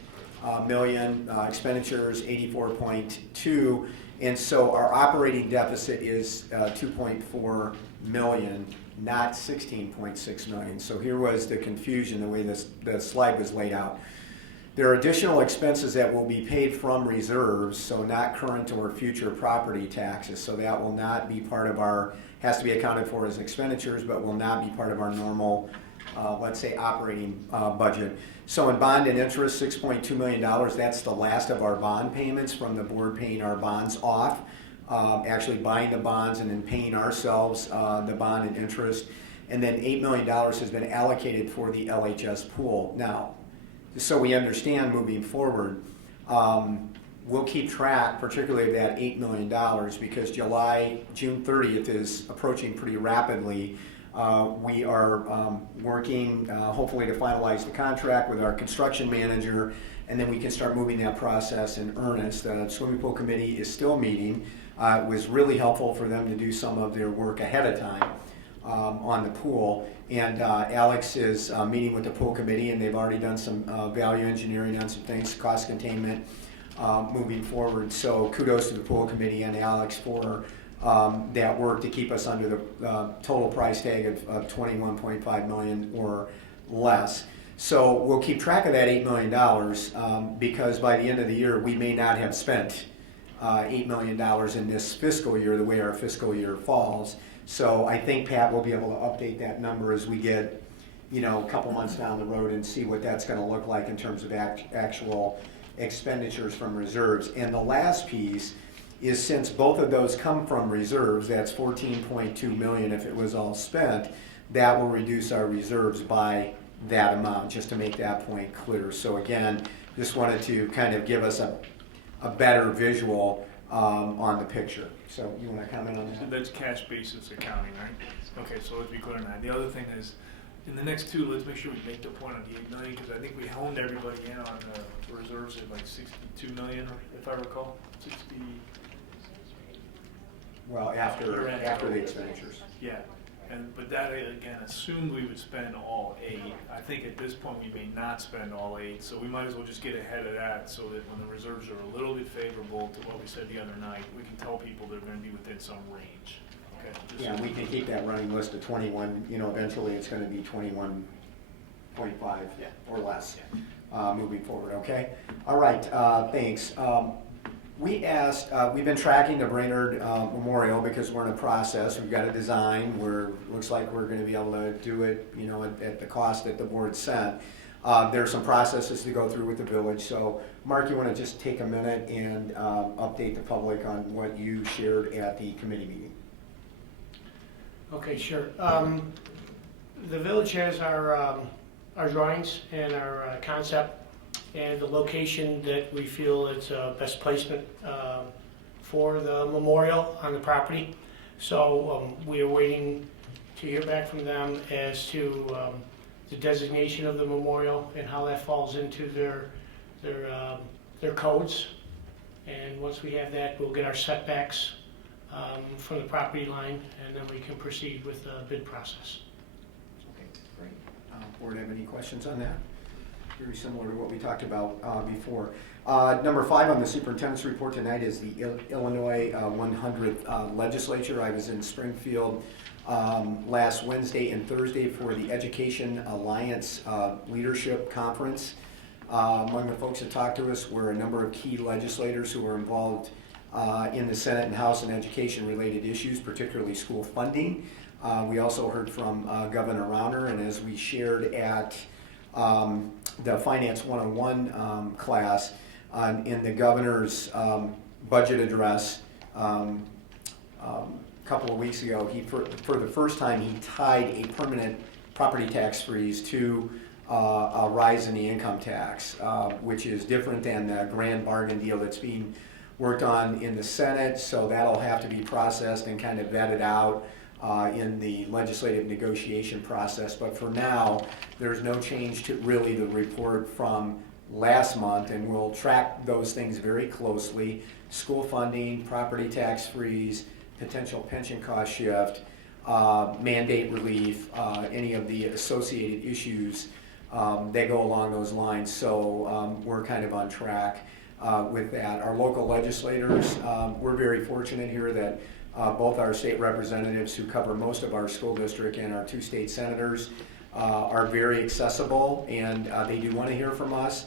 million, expenditures 84.2, and so our operating deficit is 2.4 million, not 16.6 million. So here was the confusion, the way the slide was laid out. There are additional expenses that will be paid from reserves, so not current or future property taxes. So that will not be part of our, has to be accounted for as expenditures, but will not be part of our normal, let's say, operating budget. So in bond and interest, $6.2 million, that's the last of our bond payments from the board paying our bonds off, actually buying the bonds and then paying ourselves the bond and interest. And then $8 million has been allocated for the LHS pool. Now, so we understand moving forward, we'll keep track, particularly of that $8 million, because June 30th is approaching pretty rapidly. We are working, hopefully, to finalize the contract with our construction manager, and then we can start moving that process in earnest. The swimming pool committee is still meeting. It was really helpful for them to do some of their work ahead of time on the pool. And Alex is meeting with the pool committee, and they've already done some value engineering on some things, cost containment moving forward. So kudos to the pool committee and Alex for that work to keep us under the total price tag of $21.5 million or less. So we'll keep track of that $8 million because by the end of the year we may not have spent $8 million in this fiscal year, the way our fiscal year falls. So I think Pat will be able to update that number as we get, a couple months down the road and see what that's going to look like in terms of actual expenditures from reserves. And the last piece is, since both of those come from reserves, that's $14.2 million if it was all spent, that will reduce our reserves by that amount, just to make that point clear. So again, just wanted to kind of give us a better visual on the picture. So you want to comment on that? That's cash basis accounting, right? Okay, so let's be clear on that. The other thing is, in the next two, let's make sure we make the point on the $8 million, because I think we honed everybody in on the reserves at like $62 million, if I recall. 60. Well, after the expenditures. Yeah, but that again assumed we would spend all 8. I think at this point we may not spend all 8, so we might as well just get ahead of that so that when the reserves are a little bit favorable to what we said the other night, we can tell people they're going to be within some range. Okay. Yeah, we can keep that running list of 21. Eventually it's going to be 21.5 or less moving forward. Okay. All right. Thanks. We've been tracking the Brainerd Memorial because we're in a process. We've got a design where it looks like we're going to be able to do it, at the cost that the board set. There are some processes to go through with the village. So, Mark, you want to just take a minute and update the public on what you shared at the committee meeting? Okay, sure. The village has our drawings and our concept, and the location that we feel is best placement for the memorial on the property. So we are waiting to hear back from them as to the designation of the memorial and how that falls into their codes. And once we have that, we'll get our setbacks from the property line, and then we can proceed with the bid process. Okay, great. Board have any questions on that? Very similar to what we talked about before. Number 5 on the superintendent's report tonight is the Illinois 100th legislature. I was in Springfield last Wednesday and Thursday for the Education Alliance Leadership Conference. Among the folks that talked to us were a number of key legislators who were involved in the Senate and House on education-related issues, particularly school funding. We also heard from Governor Rauner, and as we shared at the Finance 101 class in the governor's budget address a couple of weeks ago, he for the first time he tied a permanent property tax freeze to a rise in the income tax, which is different than the grand bargain deal that's being worked on in the Senate. So that'll have to be processed and kind of vetted out in the legislative negotiation process. But for now, there's no change to really the report from last month, and we'll track those things very closely. School funding, property tax freeze, potential pension cost shift, mandate relief, any of the associated issues that go along those lines. So we're kind of on track with that. Our local legislators, we're very fortunate here that both our state representatives who cover most of our school district and our 2 state senators are very accessible, and they do want to hear from us.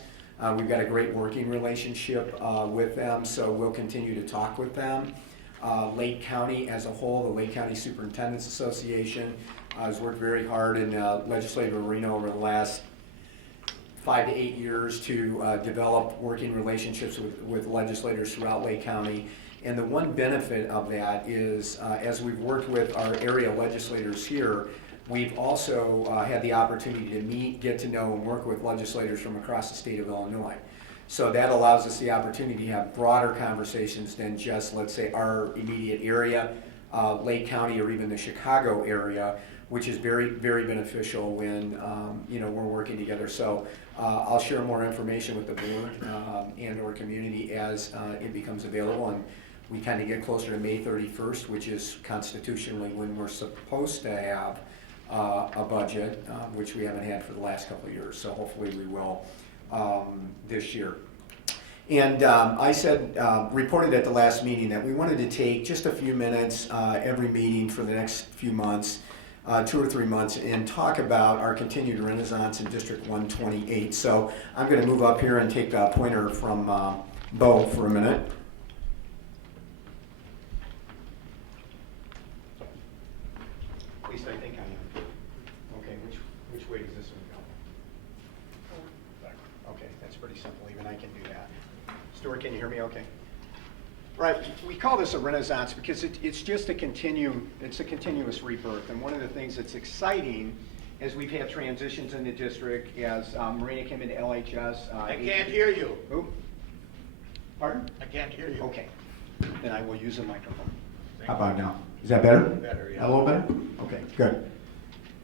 We've got a great working relationship with them, so we'll continue to talk with them. Lake County as a whole, the Lake County Superintendents Association, has worked very hard in legislative arena over the last 5 to 8 years to develop working relationships with legislators throughout Lake County. And the one benefit of that is, as we've worked with our area legislators here, we've also had the opportunity to meet, get to know, and work with legislators from across the state of Illinois. So that allows us the opportunity to have broader conversations than just, let's say, our immediate area, Lake County, or even the Chicago area, which is very, very beneficial when we're working together. So I'll share more information with the board and/or community as it becomes available, and we kind of get closer to May 31st, which is constitutionally when we're supposed to have a budget, which we haven't had for the last couple of years. So hopefully we will this year. And I said, reported at the last meeting that we wanted to take just a few minutes every meeting for the next few months, 2 or 3 months, and talk about our continued renaissance in District 128. So I'm going to move up here and take a pointer from Bo for a minute. At least I think I am. Okay, which way does this one go? Okay, that's pretty simple. Even I can do that. Stuart, can you hear me okay? Right, we call this a renaissance because it's just a continuous rebirth. And one of the things that's exciting as we've had transitions in the district, as Marina came into LHS. I can't hear you. Ooh. Pardon? I can't hear you. Okay, then I will use a microphone. How about now? Is that better? Better, yeah. A little better? Okay, good.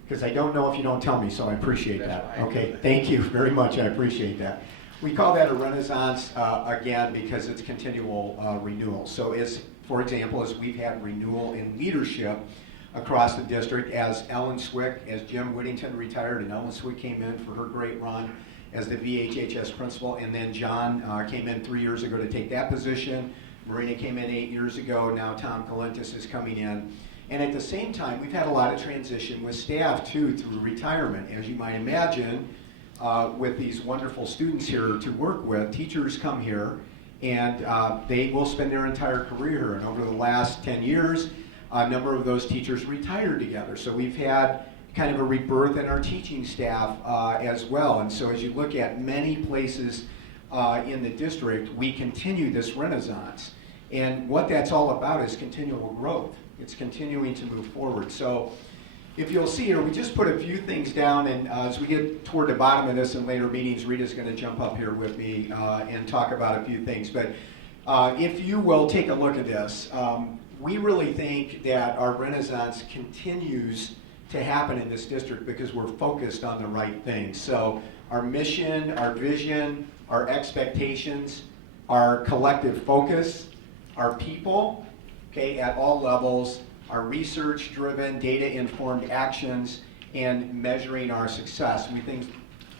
Because I don't know if you don't tell me, so I appreciate that. Okay, thank you very much. I appreciate that. We call that a renaissance, again, because it's continual renewal. So for example, as we've had renewal in leadership across the district, as Ellen Swick, as Jim Whittington retired, and Ellen Swick came in for her great run as the VHHS principal, and then John came in 3 years ago to take that position. Marina came in 8 years ago. Now Tom Kalentis is coming in. And at the same time, we've had a lot of transition with staff, too, through retirement. As you might imagine, with these wonderful students here to work with, teachers come here, and they will spend their entire career. And over the last 10 years, a number of those teachers retired together. So we've had kind of a rebirth in our teaching staff as well. And so as you look at many places in the district, we continue this renaissance. And what that's all about is continual growth. It's continuing to move forward. So if you'll see here, we just put a few things down, and as we get toward the bottom of this in later meetings, Rita's going to jump up here with me and talk about a few things. But if you will take a look at this, we really think that our renaissance continues to happen in this district because we're focused on the right things. So our mission, our vision, our expectations, our collective focus, our people, okay, at all levels, our research-driven, data-informed actions, and measuring our success.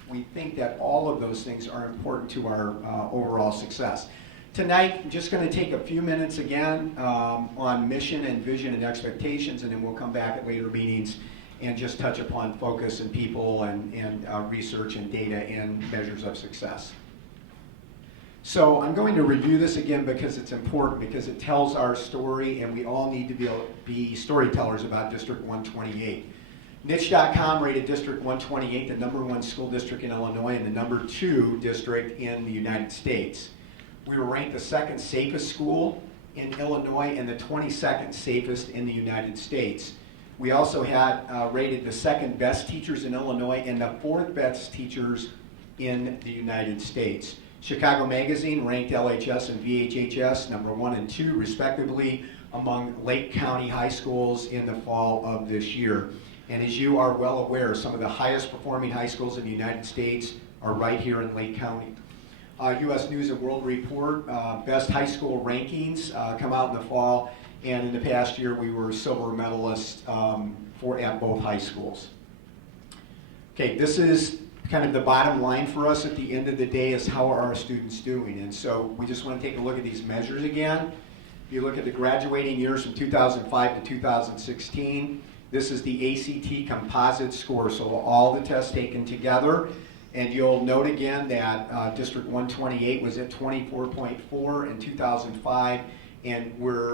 We think that all of those things are important to our overall success. Tonight, I'm just going to take a few minutes again on mission and vision and expectations, and then we'll come back at later meetings and just touch upon focus and people and research and data and measures of success. So I'm going to review this again because it's important, because it tells our story, and we all need to be storytellers about District 128. Niche.com rated District 128 the #1 school district in Illinois and the #2 district in the United States. We were ranked the 2nd safest school in Illinois and the 22nd safest in the United States. We also had rated the 2nd best teachers in Illinois and the 4th best teachers in the United States. Chicago Magazine ranked LHS and VHHS #1 and 2 respectively among Lake County high schools in the fall of this year. And as you are well aware, some of the highest performing high schools in the United States are right here in Lake County. U.S. News and World Report, best high school rankings come out in the fall, and in the past year we were silver medalists at both high schools. Okay, this is kind of the bottom line for us at the end of the day is how are our students doing? And so we just want to take a look at these measures again. If you look at the graduating years from 2005 to 2016, this is the ACT composite score, so all the tests taken together. And you'll note again that District 128 was at 24.4 in 2005, and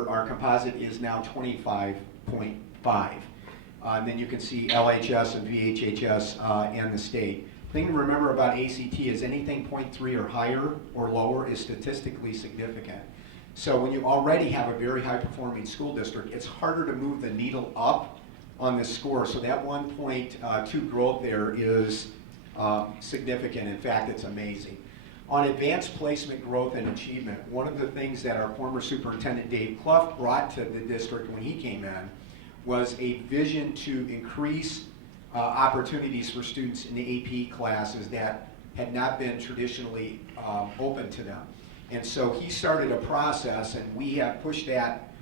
our composite is now 25.5. And then you can see LHS and VHHS and the state. The thing to remember about ACT is anything 0.3 or higher or lower is statistically significant. So when you already have a very high performing school district, it's harder to move the needle up on this score. So that 1.2 growth there is significant. In fact, it's amazing. On advanced placement growth and achievement, one of the things that our former superintendent Dave Clough brought to the district when he came in was a vision to increase opportunities for students in the AP classes that had not been traditionally open to them. And so he started a process, and we have pushed that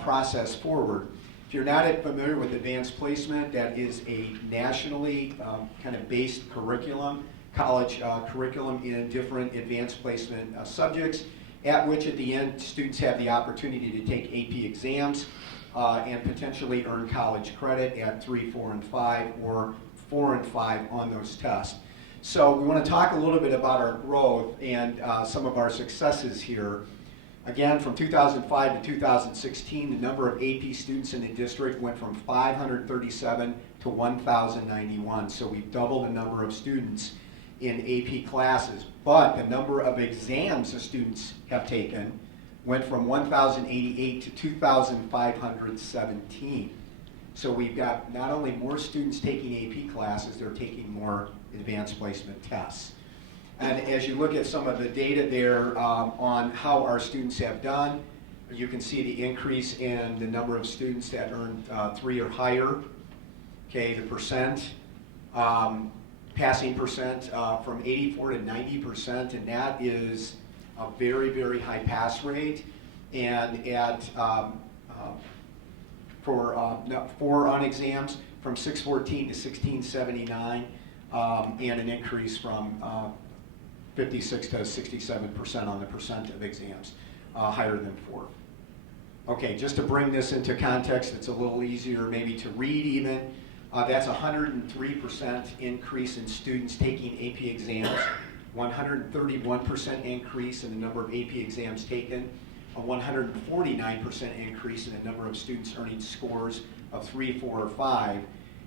process forward. If you're not familiar with advanced placement, that is a nationally kind of based curriculum, college curriculum in different advanced placement subjects, at which at the end students have the opportunity to take AP exams and potentially earn college credit at 3, 4, and 5, or 4 and 5 on those tests. So we want to talk a little bit about our growth and some of our successes here. Again, from 2005 to 2016, the number of AP students in the district went from 537 to 1,091. So we've doubled the number of students in AP classes. But the number of exams the students have taken went from 1,088 to 2,517. So we've got not only more students taking AP classes, they're taking more advanced placement tests. And as you look at some of the data there on how our students have done, you can see the increase in the number of students that earned 3 or higher, okay, the percent, passing percent from 84 to 90%, and that is a very, very high pass rate. And at for on exams from 614 to 1679, and an increase from 56 to 67% on the percent of exams, higher than 4. Okay, just to bring this into context, it's a little easier maybe to read even. That's 103% increase in students taking AP exams, 131% increase in the number of AP exams taken, a 149% increase in the number of students earning scores of 3, 4, or 5.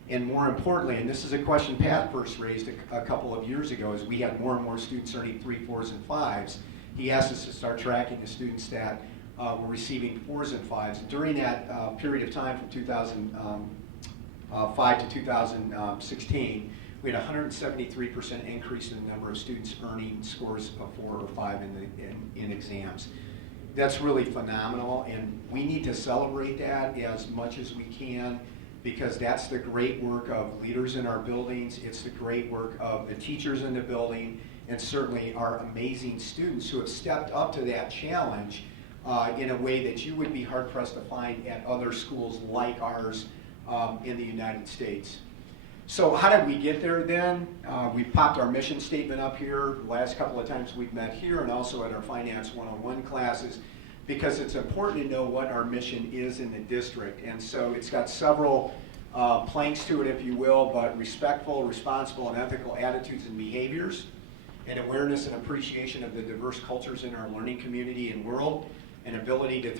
And more importantly, and this is a question Pat first raised a couple of years ago, as we had more and more students earning 3, 4s, and 5s, he asked us to start tracking the students that were receiving 4s and 5s. And during that period of time from 2005 to 2016, we had a 173% increase in the number of students earning scores of 4 or 5 in exams. That's really phenomenal, and we need to celebrate that as much as we can, because that's the great work of leaders in our buildings, it's the great work of the teachers in the building, and certainly our amazing students who have stepped up to that challenge in a way that you would be hard-pressed to find at other schools like ours in the United States. So how did we get there then? We popped our mission statement up here the last couple of times we've met here, and also at our Finance 101 classes, because it's important to know what our mission is in the district. And so it's got several planks to it, if you will, but respectful, responsible, and ethical attitudes and behaviors, and awareness and appreciation of the diverse cultures in our learning community and world, an ability to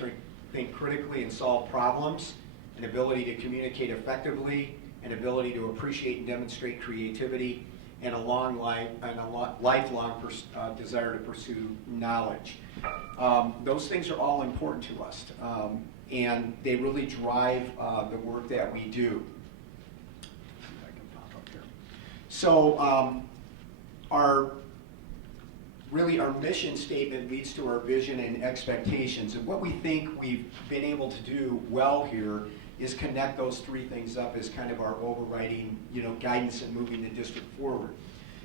think critically and solve problems, an ability to communicate effectively, an ability to appreciate and demonstrate creativity, and a lifelong desire to pursue knowledge. Those things are all important to us, and they really drive the work that we do. See if I can pop up here. So our mission statement leads to our vision and expectations, and what we think we've been able to do well here is connect those three things up as kind of our overriding, guidance in moving the district forward.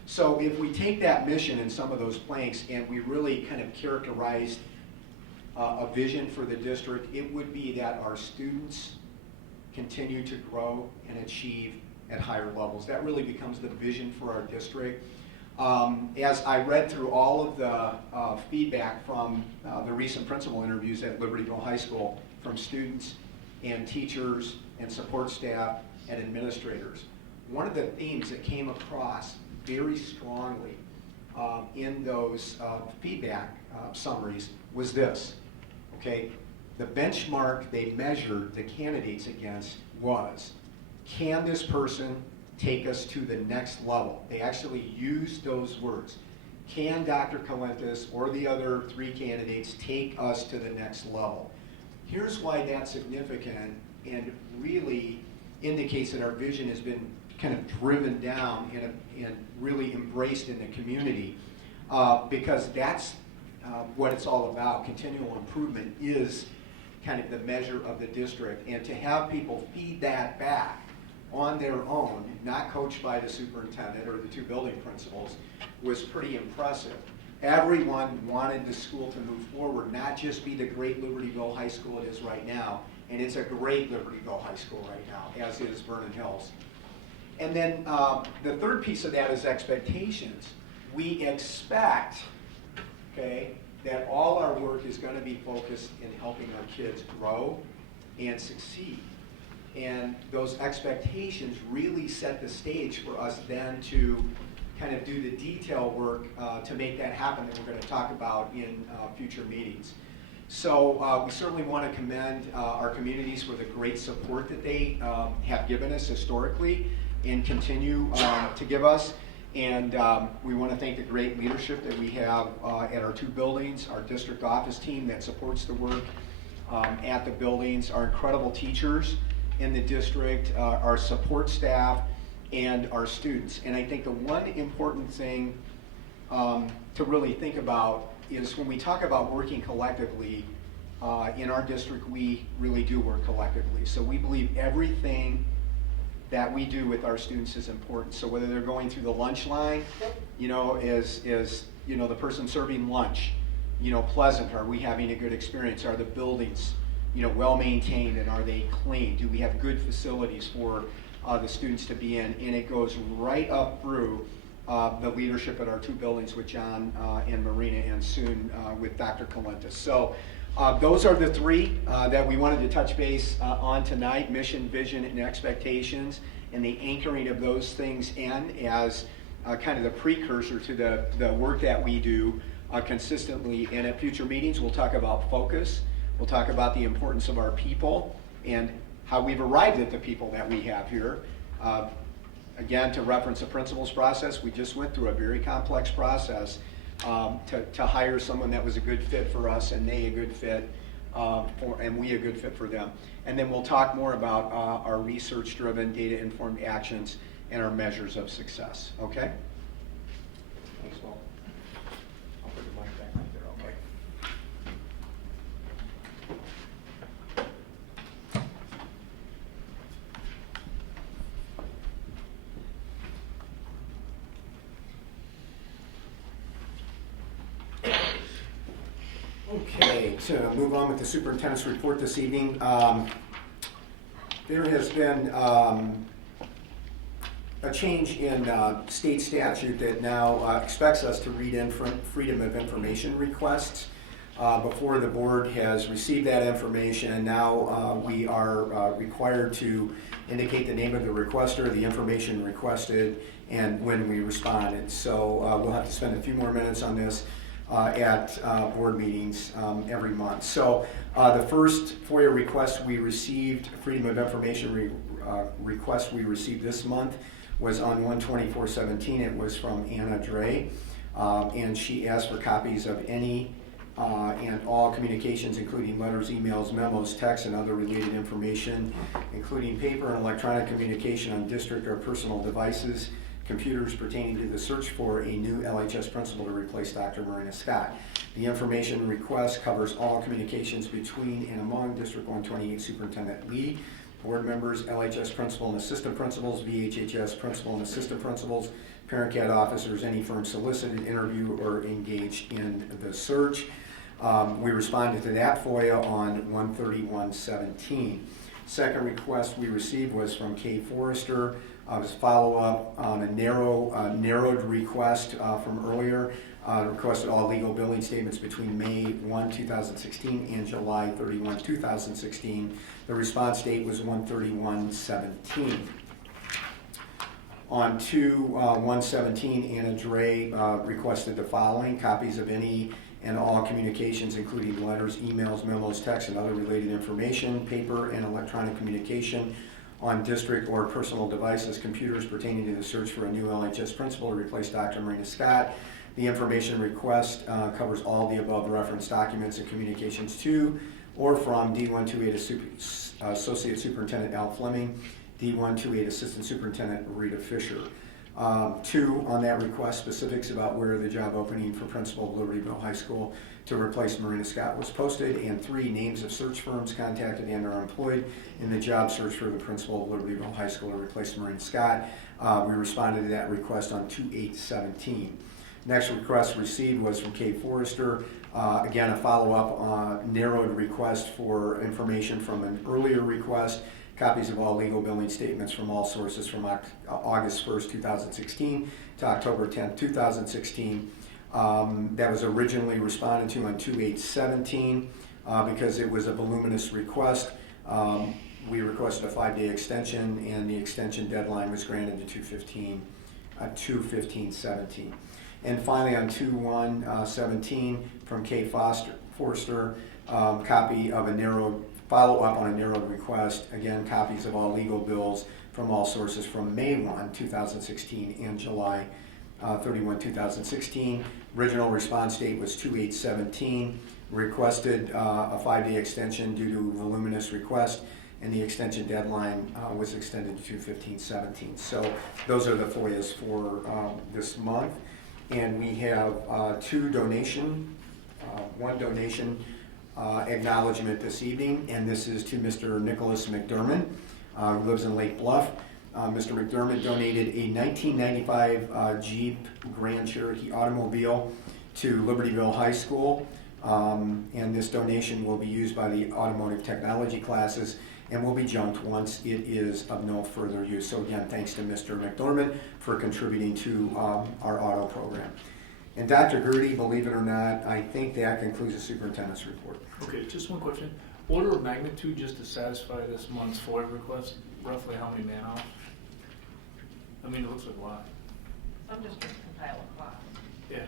So if we take that mission and some of those planks and we really kind of characterized a vision for the district, it would be that our students continue to grow and achieve at higher levels. That really becomes the vision for our district. As I read through all of the feedback from the recent principal interviews at Libertyville High School from students and teachers and support staff and administrators, one of the themes that came across very strongly in those feedback summaries was this, okay? The benchmark they measured the candidates against was, can this person take us to the next level? They actually used those words. Can Dr. Calentis or the other 3 candidates take us to the next level? Here's why that's significant and really indicates that our vision has been kind of driven down and really embraced in the community, because that's what it's all about. Continual improvement is kind of the measure of the district, and to have people feed that back on their own, not coached by the superintendent or the 2 building principals, was pretty impressive. Everyone wanted the school to move forward, not just be the great Libertyville High School it is right now, and it's a great Libertyville High School right now, as is Vernon Hills. And then the third piece of that is expectations. We expect, okay, that all our work is going to be focused in helping our kids grow and succeed. And those expectations really set the stage for us then to kind of do the detail work to make that happen that we're going to talk about in future meetings. So we certainly want to commend our communities for the great support that they have given us historically and continue to give us. And we want to thank the great leadership that we have at our 2 buildings, our district office team that supports the work at the buildings, our incredible teachers in the district, our support staff, and our students. And I think the one important thing to really think about is when we talk about working collectively, in our district we really do work collectively. So we believe everything that we do with our students is important. So whether they're going through the lunch line, you know, is you know, the person serving lunch, you know, pleasant? Are we having a good experience? Are the buildings, you know, well maintained, and are they clean? Do we have good facilities for the students to be in? And it goes right up through the leadership at our 2 buildings with John and Marina, and soon with Dr. Calentis. So those are the 3 that we wanted to touch base on tonight: mission, vision, and expectations, and the anchoring of those things in as kind of the precursor to the work that we do consistently. And at future meetings, we'll talk about focus. We'll talk about the importance of our people and how we've arrived at the people that we have here. Again, to reference the principals process, we just went through a very complex process to hire someone that was a good fit for us, and they a good fit and we a good fit for them. And then we'll talk more about our research-driven, data-informed actions and our measures of success. Okay? Thanks, Will. I'll put the mic back right there, okay? Okay, to move on with the superintendent's report this evening. There has been a change in state statute that now expects us to read in freedom of information requests. Before the board has received that information, now we are required to indicate the name of the requester, the information requested, and when we responded. So we'll have to spend a few more minutes on this at board meetings every month. So the first FOIA request we received, freedom of information request we received this month, was on 1/24/17. It was from Anna Dre, and she asked for copies of any and all communications, including letters, emails, memos, texts, and other related information, including paper and electronic communication on district or personal devices, computers pertaining to the search for a new LHS principal to replace Dr. Marina Scott. The information request covers all communications between and among District 128 Superintendent Lee, board members, LHS principal and assistant principals, VHHS principal and assistant principals, parent CAD officers, any firm solicited, interviewed, or engaged in the search. We responded to that FOIA on 1/31/17. Second request we received was from Kay Forrester was follow-up on a narrowed request from earlier. Requested all legal billing statements between May 1, 2016 and July 31, 2016. The response date was 1/31/17. On 2/1/17, Anna Dre requested the following: copies of any and all communications, including letters, emails, memos, texts, and other related information, paper and electronic communication on district or personal devices, computers pertaining to the search for a new LHS principal to replace Dr. Marina Scott. The information request covers all the above referenced documents and communications to or from D128 Associate Superintendent Al Fleming, D128 Assistant Superintendent Rita Fisher. 2, on that request, specifics about where the job opening for principal of Libertyville High School to replace Marina Scott was posted, and 3, names of search firms contacted and are employed in the job search for the principal of Libertyville High School to replace Marina Scott. We responded to that request on 2/8/17. Next request received was from Kate Forrester. Again, a follow-up narrowed request for information from an earlier request. Copies of all legal billing statements from all sources from August 1st, 2016 to October 10th, 2016. That was originally responded to on 2/8/17 because it was a voluminous request. We requested a 5-day extension, and the extension deadline was granted to 2/15/17. And finally, on 2/1/17, from Kate Forster, copy of a narrowed follow-up on a narrowed request. Again, copies of all legal bills from all sources from May 1, 2016 and July 31, 2016. Original response date was 2/8/17. Requested a 5-day extension due to voluminous request, and the extension deadline was extended to 2/15/17. So those are the FOIAs for this month. And we have one donation acknowledgement this evening, and this is to Mr. Nicholas McDermott, who lives in Lake Bluff. Mr. McDermott donated a 1995 Jeep Grand Cherokee automobile to Libertyville High School, and this donation will be used by the automotive technology classes and will be junked once it is of no further use. So again, thanks to Mr. McDermott for contributing to our auto program. And Dr. Gertie, believe it or not, I think that concludes the superintendent's report. Okay, just one question. Order of magnitude, just to satisfy this month's FOIA request, roughly how many man-hours? I mean, it looks like a lot. I'm just going to compile a class. Yeah,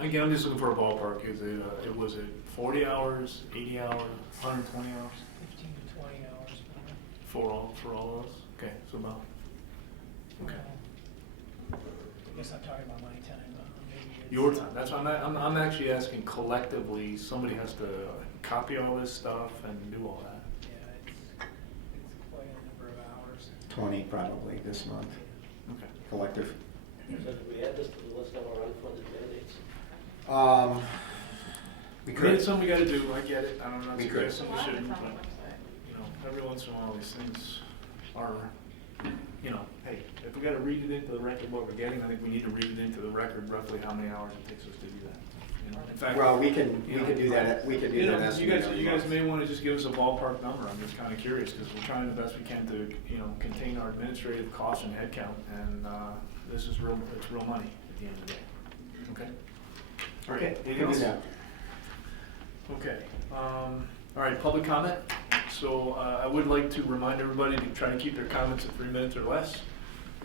again, I'm just looking for a ballpark. Was it 40 hours, 80 hours, 120 hours? 15 to 20 hours. For all of us? Okay, so about. Okay. I guess I'm talking about my time. Maybe it's Your time. That's why I'm actually asking collectively. Somebody has to copy all this stuff and do all that. Yeah, it's quite a number of hours. 20 probably this month, Okay. collective. So did we add this to the list of our unfunded mandates? We I mean, could. it's something we got to do. I get it. I don't know. We It's could. something we shouldn't, but every once in a while these things are, hey, if we got to read it into the record what we're getting, I think we need to read it into the record roughly how many hours it takes us to do that. In fact, Well, we can do that. We can do that. you estimate guys every month. may want to just give us a ballpark number. I'm just kind of curious because we're trying the best we can to contain our administrative costs and headcount, and this is real. It's real money at the end of the day. Okay. All right. Okay, we Anything can do else? that. Okay. All right. Public comment. So I would like to remind everybody to try to keep their comments at 3 minutes or less. I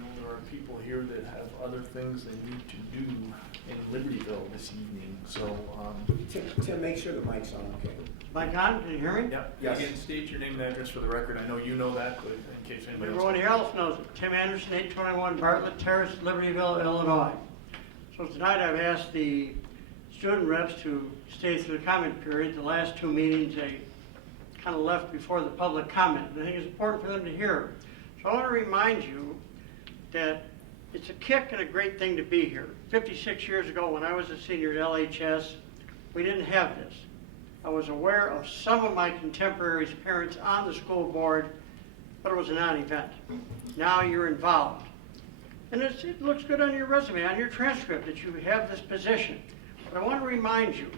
know there are people here that have other things they need to do in Libertyville this evening. So. Tim, make sure the mic's on, okay? Mike on, can you hear me? Yep. Yes. Again, state your name and address for the record. I know you know that, but in case anybody Everybody else knows it. Tim Anderson, 821 Bartlett Terrace, Libertyville, Illinois. So tonight I've asked the student reps to stay through the comment period. The last 2 meetings they kind of left before the public comment. I think it's important for them to hear. So I want to remind you that it's a kick and a great thing to be here. 56 years ago when I was a senior at LHS, we didn't have this. I was aware of some of my contemporaries' parents on the school board, but it was a non-event. Now you're involved. And it looks good on your resume, on your transcript, that you have this position. But I want to remind you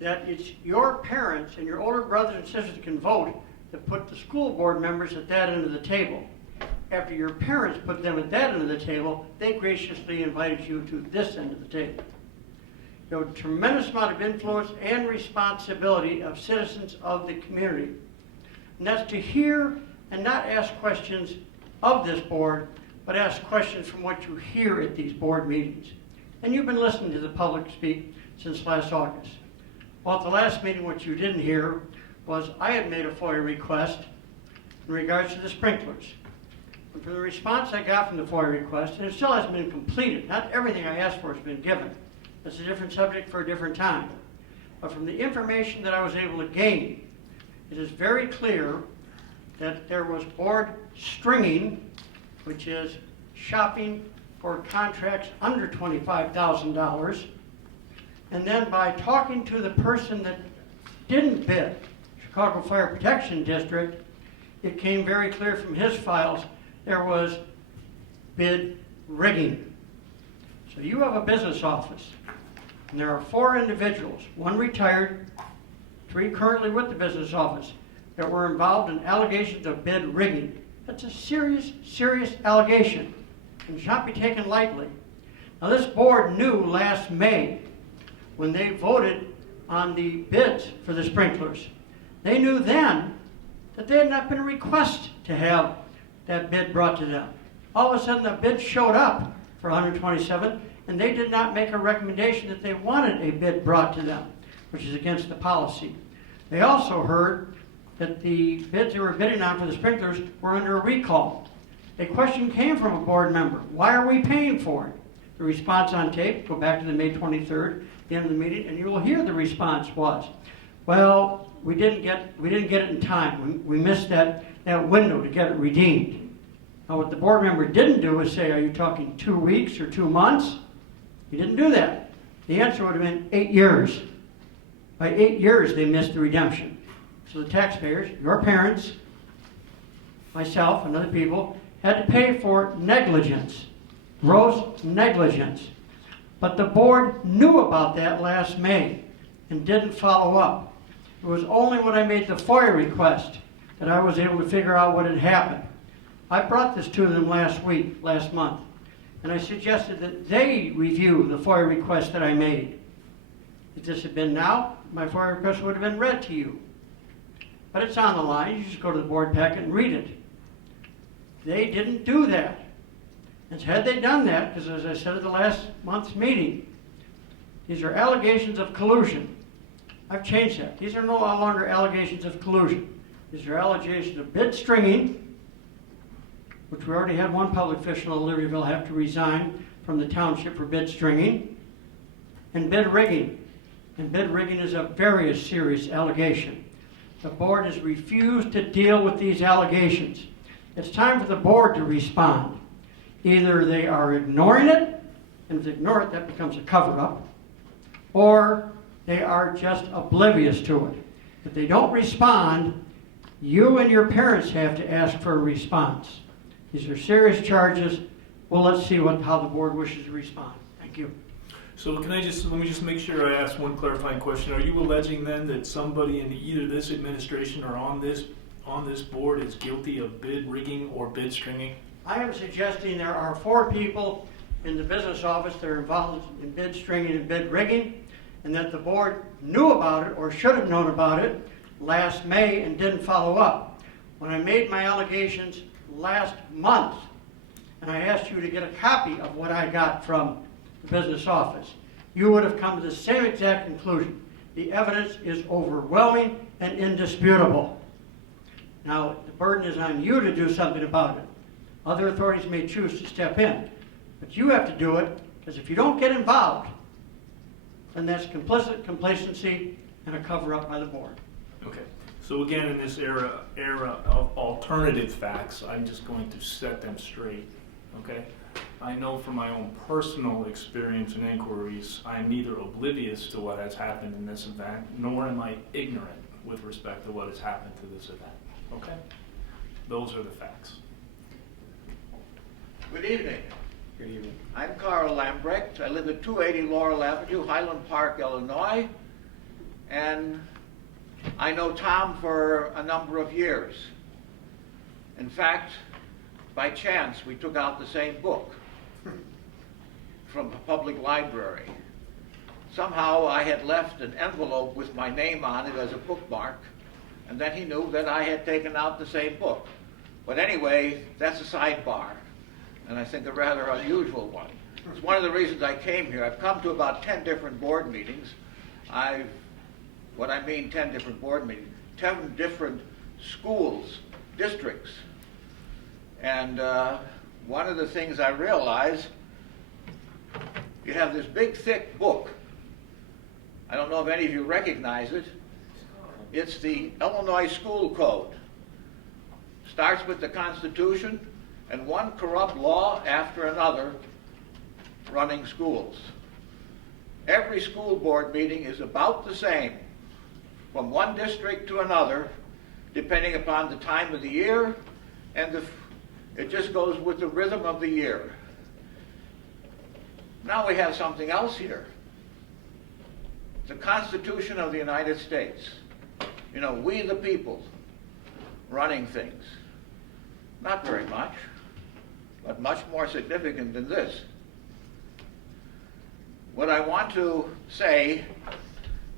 that it's your parents and your older brothers and sisters that can vote that put the school board members at that end of the table. after your parents put them at that end of the table, they graciously invited you to this end of the table. You have a tremendous amount of influence and responsibility of citizens of the community. And that's to hear and not ask questions of this board, but ask questions from what you hear at these board meetings. And you've been listening to the public speak since last August. Well, at the last meeting, what you didn't hear was I had made a FOIA request in regards to the sprinklers. And from the response I got from the FOIA request, and it still hasn't been completed, not everything I asked for has been given. That's a different subject for a different time. But from the information that I was able to gain, it is very clear that there was board stringing, which is shopping for contracts under $25,000. And then by talking to the person that didn't bid, Chicago Fire Protection District, it came very clear from his files there was bid rigging. So you have a business office, and there are 4 individuals, 1 retired, 3 currently with the business office, that were involved in allegations of bid rigging. That's a serious, serious allegation, and should not be taken lightly. Now this board knew last May, when they voted on the bids for the sprinklers, they knew then that they had not been requested to have that bid brought to them. All of a sudden the bid showed up for 127, and they did not make a recommendation that they wanted a bid brought to them, which is against the policy. They also heard that the bids they were bidding on for the sprinklers were under a recall. A question came from a board member: why are we paying for it? The response on tape, go back to the May 23rd, the end of the meeting, and you will hear the response was, well, we didn't get it in time. We missed that window to get it redeemed. Now what the board member didn't do is say, are you talking 2 weeks or 2 months? He didn't do that. The answer would have been 8 years. By 8 years they missed the redemption. So the taxpayers, your parents, myself, and other people, had to pay for negligence, gross negligence. But the board knew about that last May and didn't follow up. It was only when I made the FOIA request that I was able to figure out what had happened. I brought this to them last month, and I suggested that they review the FOIA request that I made. If this had been now, my FOIA request would have been read to you. But it's on the line. You just go to the board packet and read it. They didn't do that. And had they done that, because as I said at the last month's meeting, these are allegations of collusion. I've changed that. These are no longer allegations of collusion. These are allegations of bid stringing, which we already had one public official in Libertyville have to resign from the township for bid stringing, and bid rigging. And bid rigging is a very serious allegation. The board has refused to deal with these allegations. It's time for the board to respond. Either they are ignoring it, and if they ignore it, that becomes a cover-up, or they are just oblivious to it. If they don't respond, you and your parents have to ask for a response. These are serious charges. Well, let's see how the board wishes to respond. Thank you. So let me just make sure I ask one clarifying question. Are you alleging then that somebody in either this administration or on this board is guilty of bid rigging or bid stringing? I am suggesting there are 4 people in the business office that are involved in bid stringing and bid rigging, and that the board knew about it or should have known about it last May and didn't follow up. When I made my allegations last month, and I asked you to get a copy of what I got from the business office, you would have come to the same exact conclusion. The evidence is overwhelming and indisputable. Now, the burden is on you to do something about it. Other authorities may choose to step in, but you have to do it, because if you don't get involved, then that's complicit complacency and a cover-up by the board. Okay. So again, in this era of alternative facts, I'm just going to set them straight. Okay. I know from my own personal experience and inquiries, I am neither oblivious to what has happened in this event, nor am I ignorant with respect to what has happened to this event. Okay? Those are the facts. Good evening. Good evening. I'm Carl Lambrecht. I live at 280 Laurel Avenue, Highland Park, Illinois. And I know Tom for a number of years. In fact, by chance, we took out the same book from the public library. Somehow I had left an envelope with my name on it as a bookmark, and then he knew that I had taken out the same book. But anyway, that's a sidebar, and I think a rather unusual one. It's one of the reasons I came here. I've come to about 10 different board meetings. 10 different board meetings, 10 different schools, districts. And one of the things I realized, you have this big, thick book. I don't know if any of you recognize it. It's the Illinois School Code. Starts with the Constitution and one corrupt law after another running schools. Every school board meeting is about the same, from one district to another, depending upon the time of the year, and it just goes with the rhythm of the year. Now we have something else here. The Constitution of the United States. You know, we the people running things. Not very much, but much more significant than this. What I want to say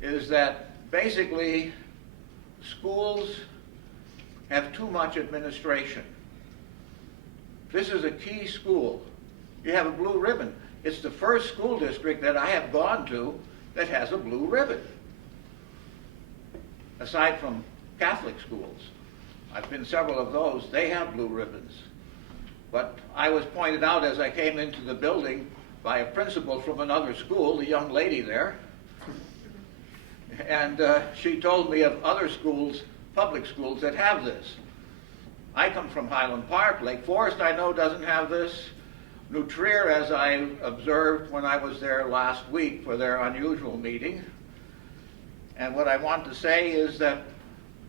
is that basically schools have too much administration. This is a key school. You have a blue ribbon. It's the first school district that I have gone to that has a blue ribbon, aside from Catholic schools. I've been several of those. They have blue ribbons. But I was pointed out as I came into the building by a principal from another school, the young lady there, and she told me of other schools, public schools, that have this. I come from Highland Park. Lake Forest, I know, doesn't have this. New Trier, as I observed when I was there last week for their unusual meeting. And what I want to say is that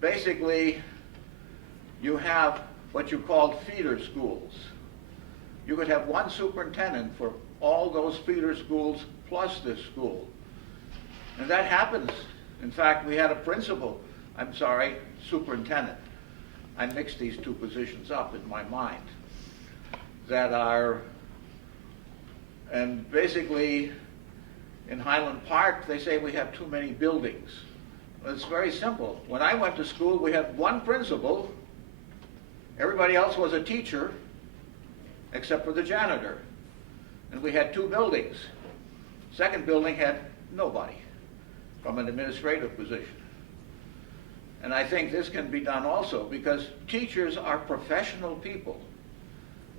basically you have what you call feeder schools. You could have one superintendent for all those feeder schools plus this school. And that happens. In fact, we had a superintendent. I mixed these two positions up in my mind. And basically in Highland Park, they say we have too many buildings. Well, it's very simple. When I went to school, we had one principal. Everybody else was a teacher, except for the janitor. And we had two buildings. Second building had nobody from an administrative position. And I think this can be done also because teachers are professional people.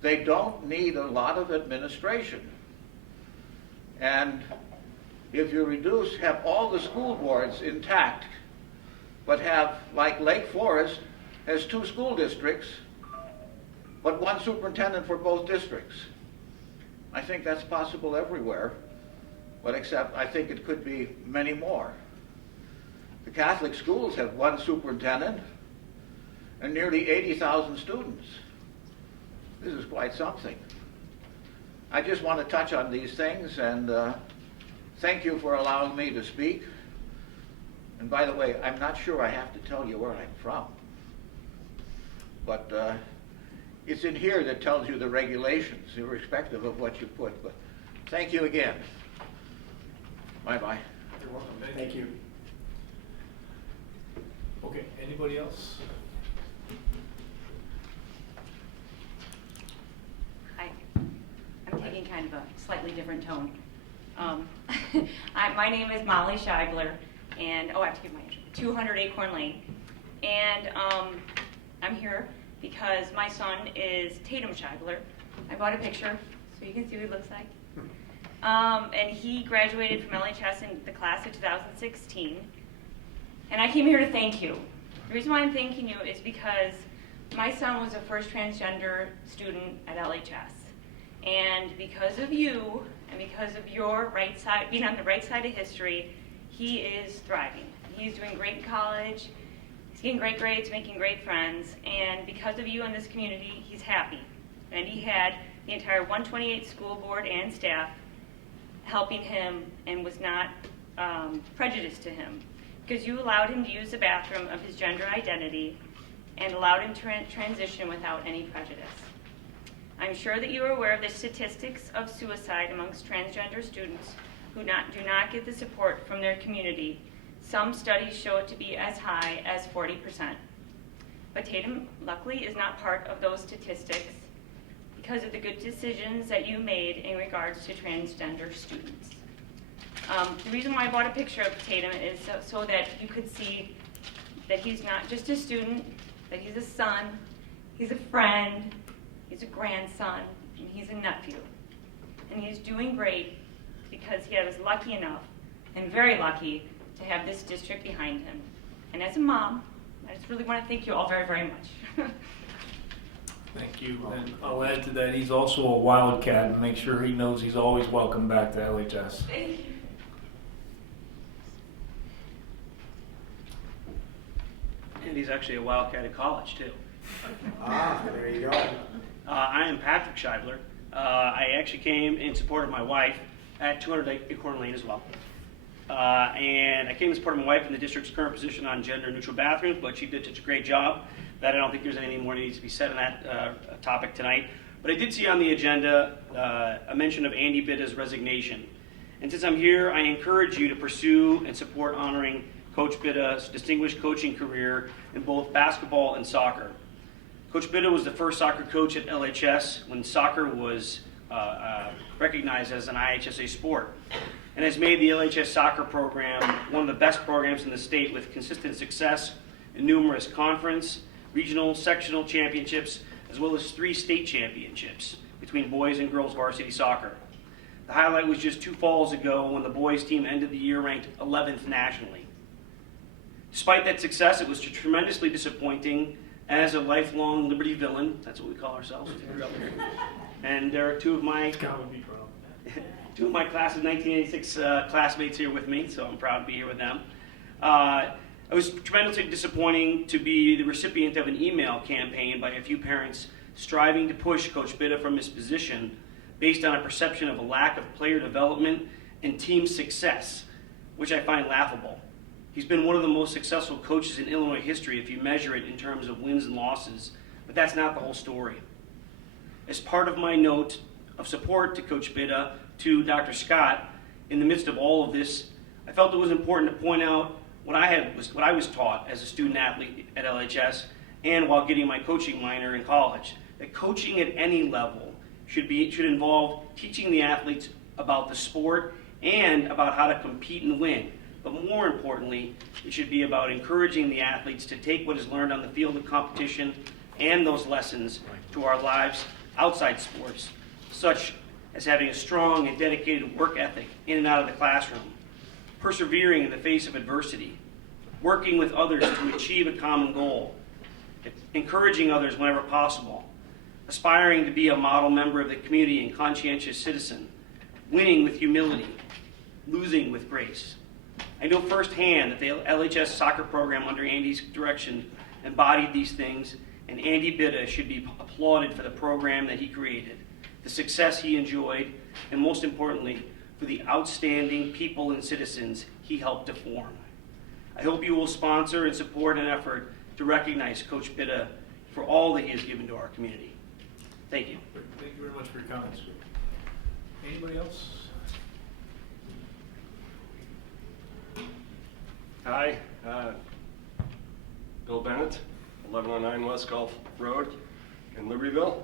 They don't need a lot of administration. And if you have all the school boards intact, but have, like Lake Forest, has 2 school districts, but one superintendent for both districts. I think that's possible everywhere, but except I think it could be many more. The Catholic schools have one superintendent and nearly 80,000 students. This is quite something. I just want to touch on these things, and thank you for allowing me to speak. And by the way, I'm not sure I have to tell you where I'm from, but it's in here that tells you the regulations, irrespective of what you put. But thank you again. Bye-bye. You're welcome. Thank you. Okay, anybody else? Hi. I'm taking kind of a slightly different tone. My name is Molly Scheibler, and I have to give my address, 200 Acorn Lane. And I'm here because my son is Tatum Scheibler. I bought a picture so you can see what he looks like. And he graduated from LHS in the class of 2016. And I came here to thank you. The reason why I'm thanking you is because my son was a first transgender student at LHS. And because of you, and because of your right side, being on the right side of history, he is thriving. He's doing great in college, he's getting great grades, making great friends, and because of you and this community, he's happy. And he had the entire 128 school board and staff helping him and was not prejudiced to him, because you allowed him to use the bathroom of his gender identity and allowed him to transition without any prejudice. I'm sure that you are aware of the statistics of suicide amongst transgender students who do not get the support from their community. Some studies show it to be as high as 40%. But Tatum, luckily, is not part of those statistics because of the good decisions that you made in regards to transgender students. The reason why I bought a picture of Tatum is so that you could see that he's not just a student, that he's a son, he's a friend, he's a grandson, and he's a nephew. And he's doing great because he was lucky enough, and very lucky, to have this district behind him. And as a mom, I just really want to thank you all very, very much. Thank you. And I'll add to that, he's also a Wildcat, and make sure he knows he's always welcome back to LHS. Thank you. And he's actually a Wildcat at college, too. There you go. I am Patrick Scheibler. I actually came in support of my wife at 200 Acorn Lane as well. And I came in support of my wife in the district's current position on gender-neutral bathrooms, but she did such a great job that I don't think there's anything more that needs to be said on that topic tonight. But I did see on the agenda a mention of Andy Bitta's resignation. And since I'm here, I encourage you to pursue and support honoring Coach Bitta's distinguished coaching career in both basketball and soccer. Coach Bitta was the first soccer coach at LHS when soccer was recognized as an IHSA sport, and has made the LHS soccer program one of the best programs in the state with consistent success in numerous conference, regional, sectional championships, as well as 3 state championships between boys and girls varsity soccer. The highlight was just 2 falls ago when the boys team ended the year ranked 11th nationally. Despite that success, it was tremendously disappointing as a lifelong Liberty villain. That's what we call ourselves. And there are two of my class of 1986 classmates here with me, so I'm proud to be here with them. It was tremendously disappointing to be the recipient of an email campaign by a few parents striving to push Coach Bitta from his position based on a perception of a lack of player development and team success, which I find laughable. He's been one of the most successful coaches in Illinois history if you measure it in terms of wins and losses, but that's not the whole story. As part of my note of support to Coach Bitta to Dr. Scott, in the midst of all of this, I felt it was important to point out what I was taught as a student athlete at LHS and while getting my coaching minor in college, that coaching at any level should involve teaching the athletes about the sport and about how to compete and win. But more importantly, it should be about encouraging the athletes to take what is learned on the field of competition and those lessons to our lives outside sports, such as having a strong and dedicated work ethic in and out of the classroom, persevering in the face of adversity, working with others to achieve a common goal, encouraging others whenever possible, aspiring to be a model member of the community and conscientious citizen, winning with humility, losing with grace. I know firsthand that the LHS soccer program under Andy's direction embodied these things, and Andy Bitta should be applauded for the program that he created, the success he enjoyed, and most importantly, for the outstanding people and citizens he helped to form. I hope you will sponsor and support an effort to recognize Coach Bitta for all that he has given to our community. Thank you. Thank you very much for your comments. Anybody else? Hi, Bill Bennett, 1109 West Gulf Road in Libertyville.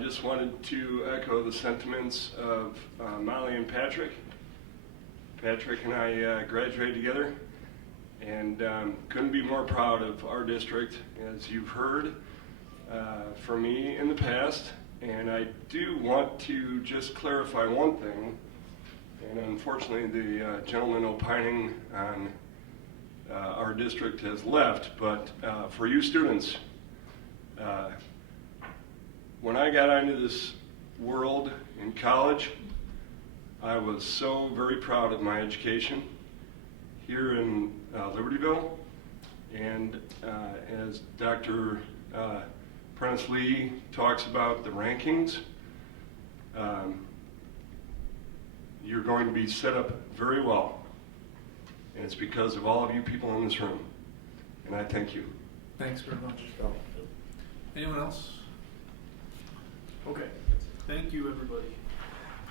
Just wanted to echo the sentiments of Molly and Patrick. Patrick and I graduated together, and couldn't be more proud of our district, as you've heard from me in the past. And I do want to just clarify one thing, and unfortunately the gentleman opining on our district has left, but for you students, when I got into this world in college, I was so very proud of my education here in Libertyville, and as Dr. Prentice Lee talks about the rankings, you're going to be set up very well, and it's because of all of you people in this room, and I thank you. Thanks very much. Anyone else? Okay, thank you, everybody.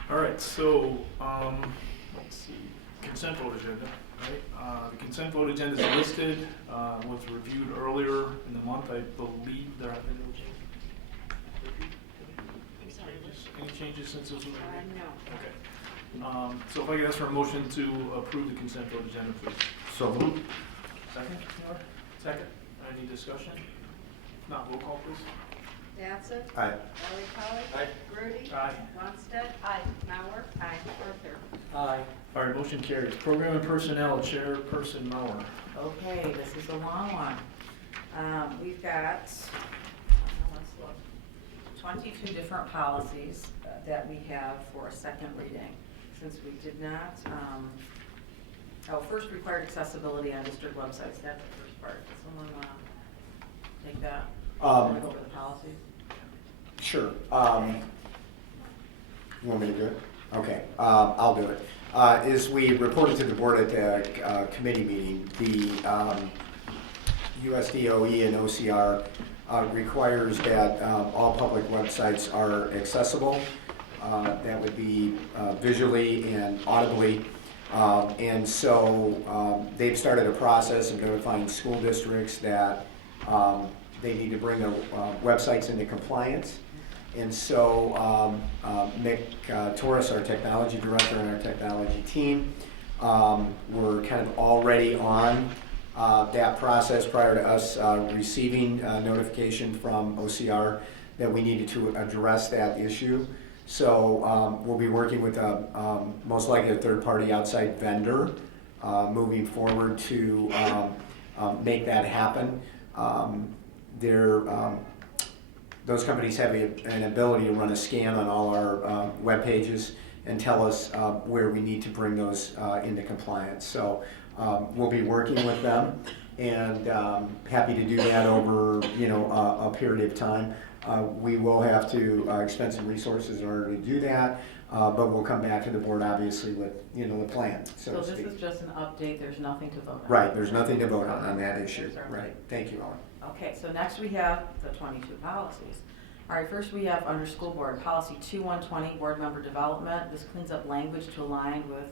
All right, so, let's see, consent vote agenda, right? The consent vote agenda is listed, was reviewed earlier in the month. I believe there have been no changes. Any changes since this was reviewed? No. Okay. So if I could ask for a motion to approve the consent vote agenda, please. So moved. Second, Laura? Second. Any discussion? Not roll call, please. Batson. Aye. Ellie Polly. Aye. Grudy. Aye. Lundstedt. Aye. Mauer. Aye. Arthur. Aye. All right, motion carries. Program and Personnel, Chairperson Mauer. Okay, this is a long one. We've got, let's look, 22 different policies that we have for a second reading. Since we did not, first required accessibility on district websites. That's the first part. Does someone want to take that? Go over the policies. Sure. You want me to do it? Okay, I'll do it. As we reported to the board at the committee meeting, the USDOE and OCR requires that all public websites are accessible. That would be visually and audibly. And so they've started a process of notifying school districts that they need to bring their websites into compliance. And so Mick Torres, our technology director, and our technology team were kind of already on that process prior to us receiving notification from OCR that we needed to address that issue. So we'll be working with most likely a third-party outside vendor moving forward to make that happen. Those companies have an ability to run a scan on all our web pages and tell us where we need to bring those into compliance. So we'll be working with them and happy to do that over a period of time. We will have to expend some resources in order to do that, but we'll come back to the board obviously with the plan. So to this speak. is just an update. There's nothing to vote on. Right. There's nothing to vote on that issue. Right. Thank you, Ellen. Okay, so next we have the 22 policies. All right, first we have under school board, policy 2120, board member development. This cleans up language to align with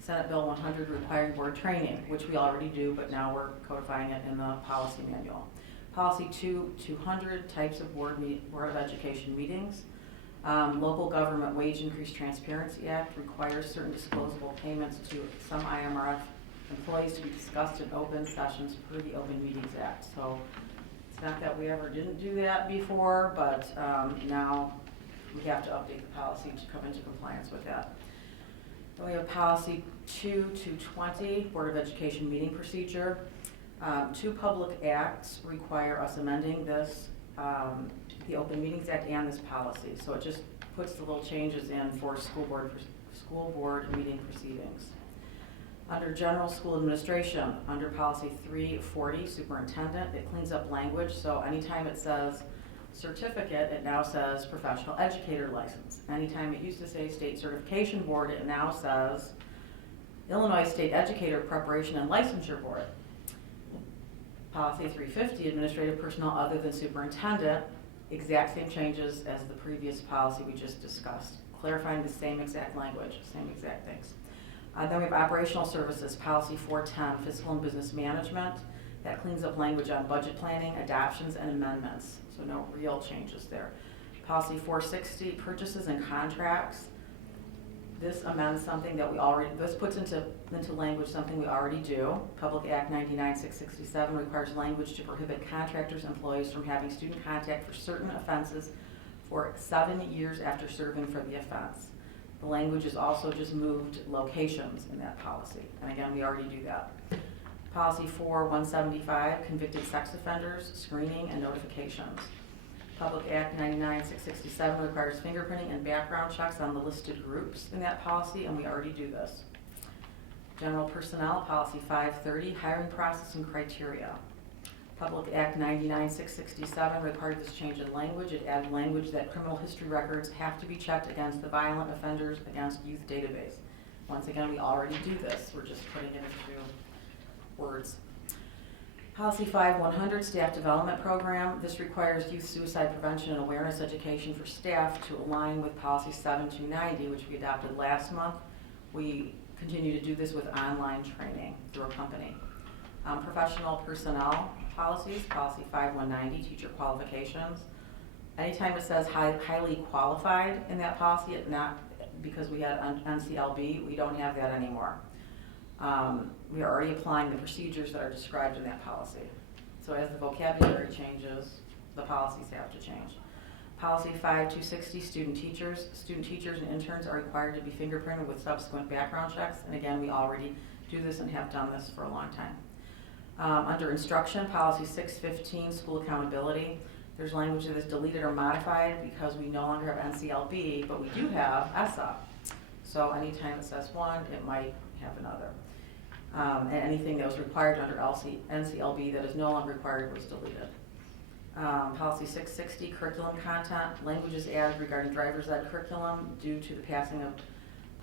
Senate Bill 100 requiring board training, which we already do, but now we're codifying it in the policy manual. Policy 200, types of Board of Education meetings. Local Government Wage Increase Transparency Act requires certain disclosable payments to some IMRF employees to be discussed in open sessions per the Open Meetings Act. So it's not that we ever didn't do that before, but now we have to update the policy to come into compliance with that. Then we have policy 2220, Board of Education meeting procedure. Two public acts require us amending this, the Open Meetings Act and this policy. So it just puts the little changes in for school board meeting proceedings. Under general school administration, under policy 340, superintendent, it cleans up language. So anytime it says certificate, it now says professional educator license. Anytime it used to say state certification board, it now says Illinois State Educator Preparation and Licensure Board. Policy 350, administrative personnel other than superintendent, exact same changes as the previous policy we just discussed, clarifying the same exact language, same exact things. Then we have operational services, policy 410, fiscal and business management. That cleans up language on budget planning, adoptions, and amendments. So no real changes there. Policy 460, purchases and contracts. This amends something that we already, this puts into language something we already do. Public Act 99-667 requires language to prohibit contractors' employees from having student contact for certain offenses for 7 years after serving for the offense. The language is also just moved locations in that policy. And again, we already do that. Policy 4175, convicted sex offenders, screening and notifications. Public Act 99-667 requires fingerprinting and background checks on the listed groups in that policy, and we already do this. General personnel, policy 530, hiring process and criteria. Public Act 99-667 required this change in language. It added language that criminal history records have to be checked against the Violent Offenders Against Youth database. Once again, we already do this. We're just putting it into words. Policy 5100, Staff Development Program. This requires youth suicide prevention and awareness education for staff to align with Policy 7290, which we adopted last month. We continue to do this with online training through a company. Professional personnel policies, Policy 5190, teacher qualifications. Anytime it says highly qualified in that policy, not because we had NCLB, we don't have that anymore. We are already applying the procedures that are described in that policy. So as the vocabulary changes, the policies have to change. Policy 5260, student teachers. Student teachers and interns are required to be fingerprinted with subsequent background checks. And again, we already do this and have done this for a long time. Under instruction, policy 615, school accountability. There's language that is deleted or modified because we no longer have NCLB, but we do have ESSA. So anytime it says one, it might have another. And anything that was required under NCLB that is no longer required was deleted. Policy 660, curriculum content. Language is added regarding driver's ed curriculum due to the passing of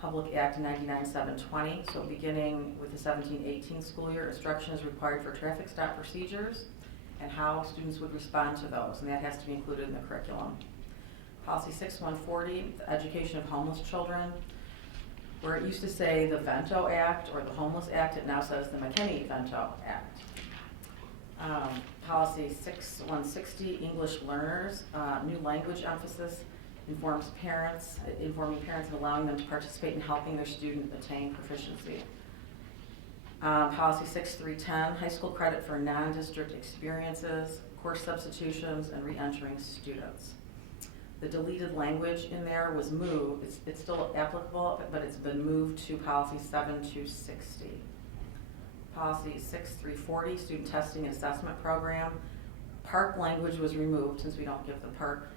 Public Act 99720. So beginning with the 17-18 school year, instruction is required for traffic stop procedures and how students would respond to those, and that has to be included in the curriculum. Policy 6140, the education of homeless children. Where it used to say the Vento Act or the Homeless Act, it now says the McKinney-Vento Act. Policy 6160, English learners, new language emphasis, informing parents and allowing them to participate in helping their student attain proficiency. Policy 6310, high school credit for non-district experiences, course substitutions, and re-entering students. The deleted language in there was moved. It's still applicable, but it's been moved to policy 7260. Policy 6340, student testing and assessment program. Park language was removed since we don't give the park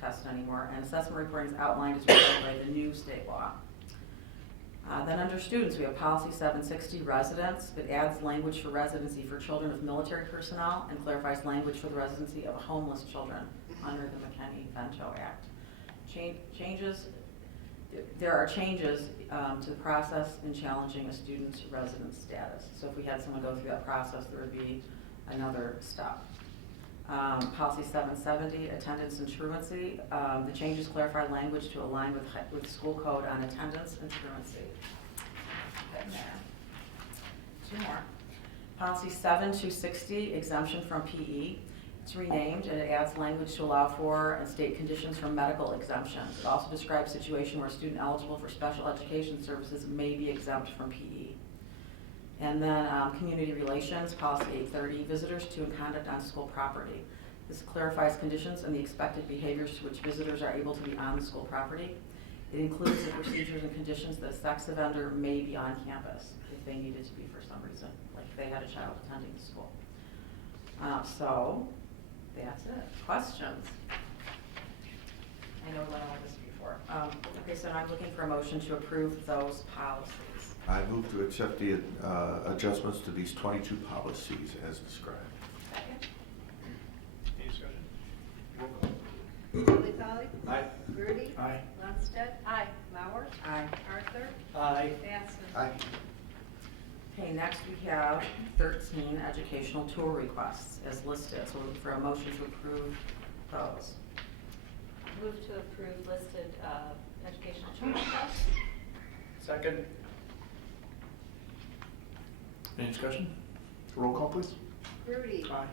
test anymore, and assessment reporting is outlined as required by the new state law. Then under students, we have policy 760, residents. It adds language for residency for children of military personnel and clarifies language for the residency of homeless children under the McKinney-Vento Act. There are changes to the process in challenging a student's residence status. So if we had someone go through that process, there would be another step. Policy 770, attendance and truancy. The changes clarify language to align with school code on attendance and truancy. Two more. Policy 7260, exemption from PE. It's renamed and it adds language to allow for and state conditions for medical exemptions. It also describes a situation where a student eligible for special education services may be exempt from PE. And then community relations, policy 830, visitors to and conduct on school property. This clarifies conditions and the expected behaviors to which visitors are able to be on the school property. It includes the procedures and conditions that a sex offender may be on campus if they needed to be for some reason, like if they had a child attending the school. So that's it. Questions? I know we went over this before. Okay, so now I'm looking for a motion to approve those policies. I move to accept the adjustments to these 22 policies as described. Second. Any discussion? Roll call. Tilly Polly. Aye. Rudy. Aye. Lundstedt. Aye. Mauer. Aye. Arthur. Aye. Batson. Aye. Okay, next we have 13 educational tour requests as listed. So we're looking for a motion to approve those. Move to approve listed educational tour requests. Second. Any discussion? Roll call, please. Rudy. Aye.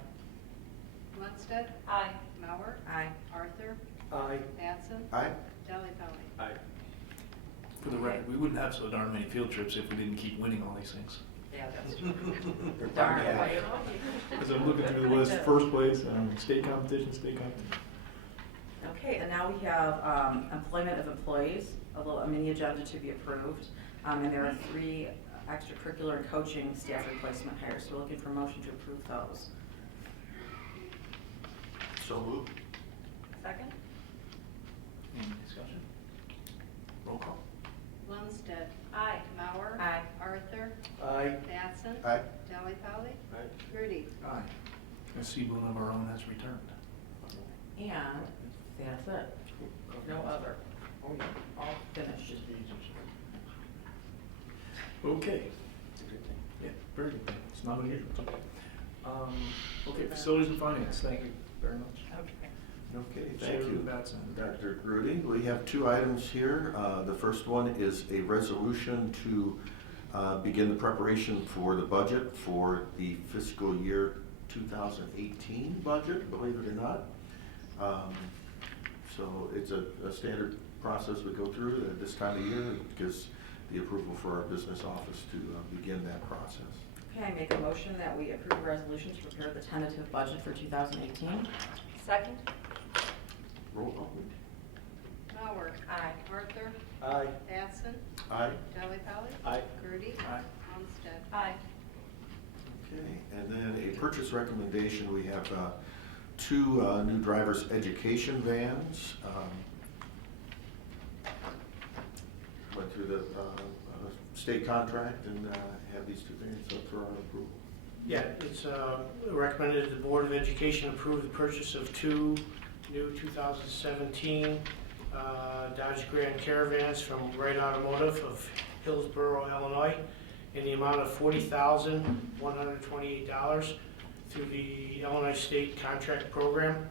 Lundstedt. Aye. Mauer. Aye. Arthur. Aye. Batson. Aye. Tilly Polly. Aye. For the record, we wouldn't have so darn many field trips if we didn't keep winning all these things. Yeah, that's true. Darn right. As I'm looking through the list, first place, state competition. Okay, and now we have employment of employees, a mini agenda to be approved. And there are 3 extracurricular and coaching staff replacement hires. So we're looking for a motion to approve those. So moved. Second. Any discussion? Roll call. Lundstedt. Aye. Mauer. Aye. Arthur. Aye. Batson. Aye. Tilly Polly. Aye. Rudy. Aye. A C one of our own has returned. And that's it. No other. All finished. Okay. Yeah, very good. It's not unusual. Okay, facilities and finance, thank you very much. Okay, thank Chair you, Batson. Dr. Grudy. We have two items here. The first one is a resolution to begin the preparation for the budget for the fiscal year 2018 budget, believe it or not. So it's a standard process we go through at this time of year. It gives the approval for our business office to begin that process. Okay, I make a motion that we approve a resolution to prepare the tentative budget for 2018. Second? Roll call, please. Mauer. Aye. Arthur. Aye. Batson. Aye. Delli Polly. Aye. Grudy. Aye. Lundstedt. Aye. Okay, and then a purchase recommendation. We have two new driver's education vans. Went through the state contract and have these two vans up for our approval. Yeah, it's recommended the Board of Education approve the purchase of two new 2017 Dodge Grand Caravans from Wright Automotive of Hillsborough, Illinois, in the amount of $40,128 through the Illinois State Contract Program.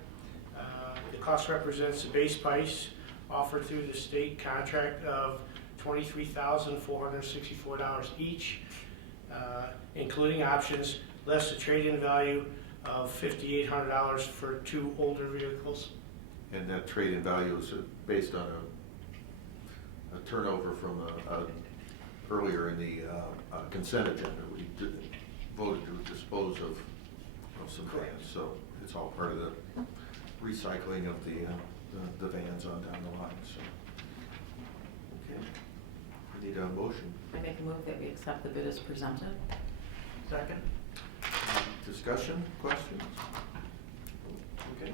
The cost represents the base price offered through the state contract of $23,464 each, including options, less the trade-in value of $5,800 for two older vehicles. And that trade-in value is based on a turnover from earlier in the consent agenda. We voted to dispose of some vans, so it's all part of the recycling of the vans on down the line. So, okay, we need a motion. I make a move that we accept the bid as presented. Second? Discussion, questions? Okay,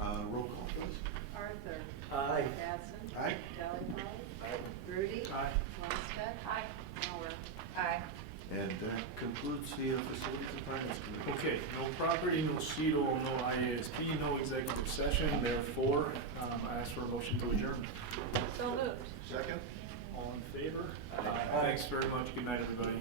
roll call, please. Arthur. Aye. Batson. Aye. Delli Polly. Aye. Grudy. Aye. Lundstedt. Aye. Mauer. Aye. And that concludes the Facilities and Finance Committee. Okay, no property, no CEDO, no IASB, no executive session, therefore, I ask for a motion to adjourn. So moved. Second? All in favor? Thanks very much, good night, everybody.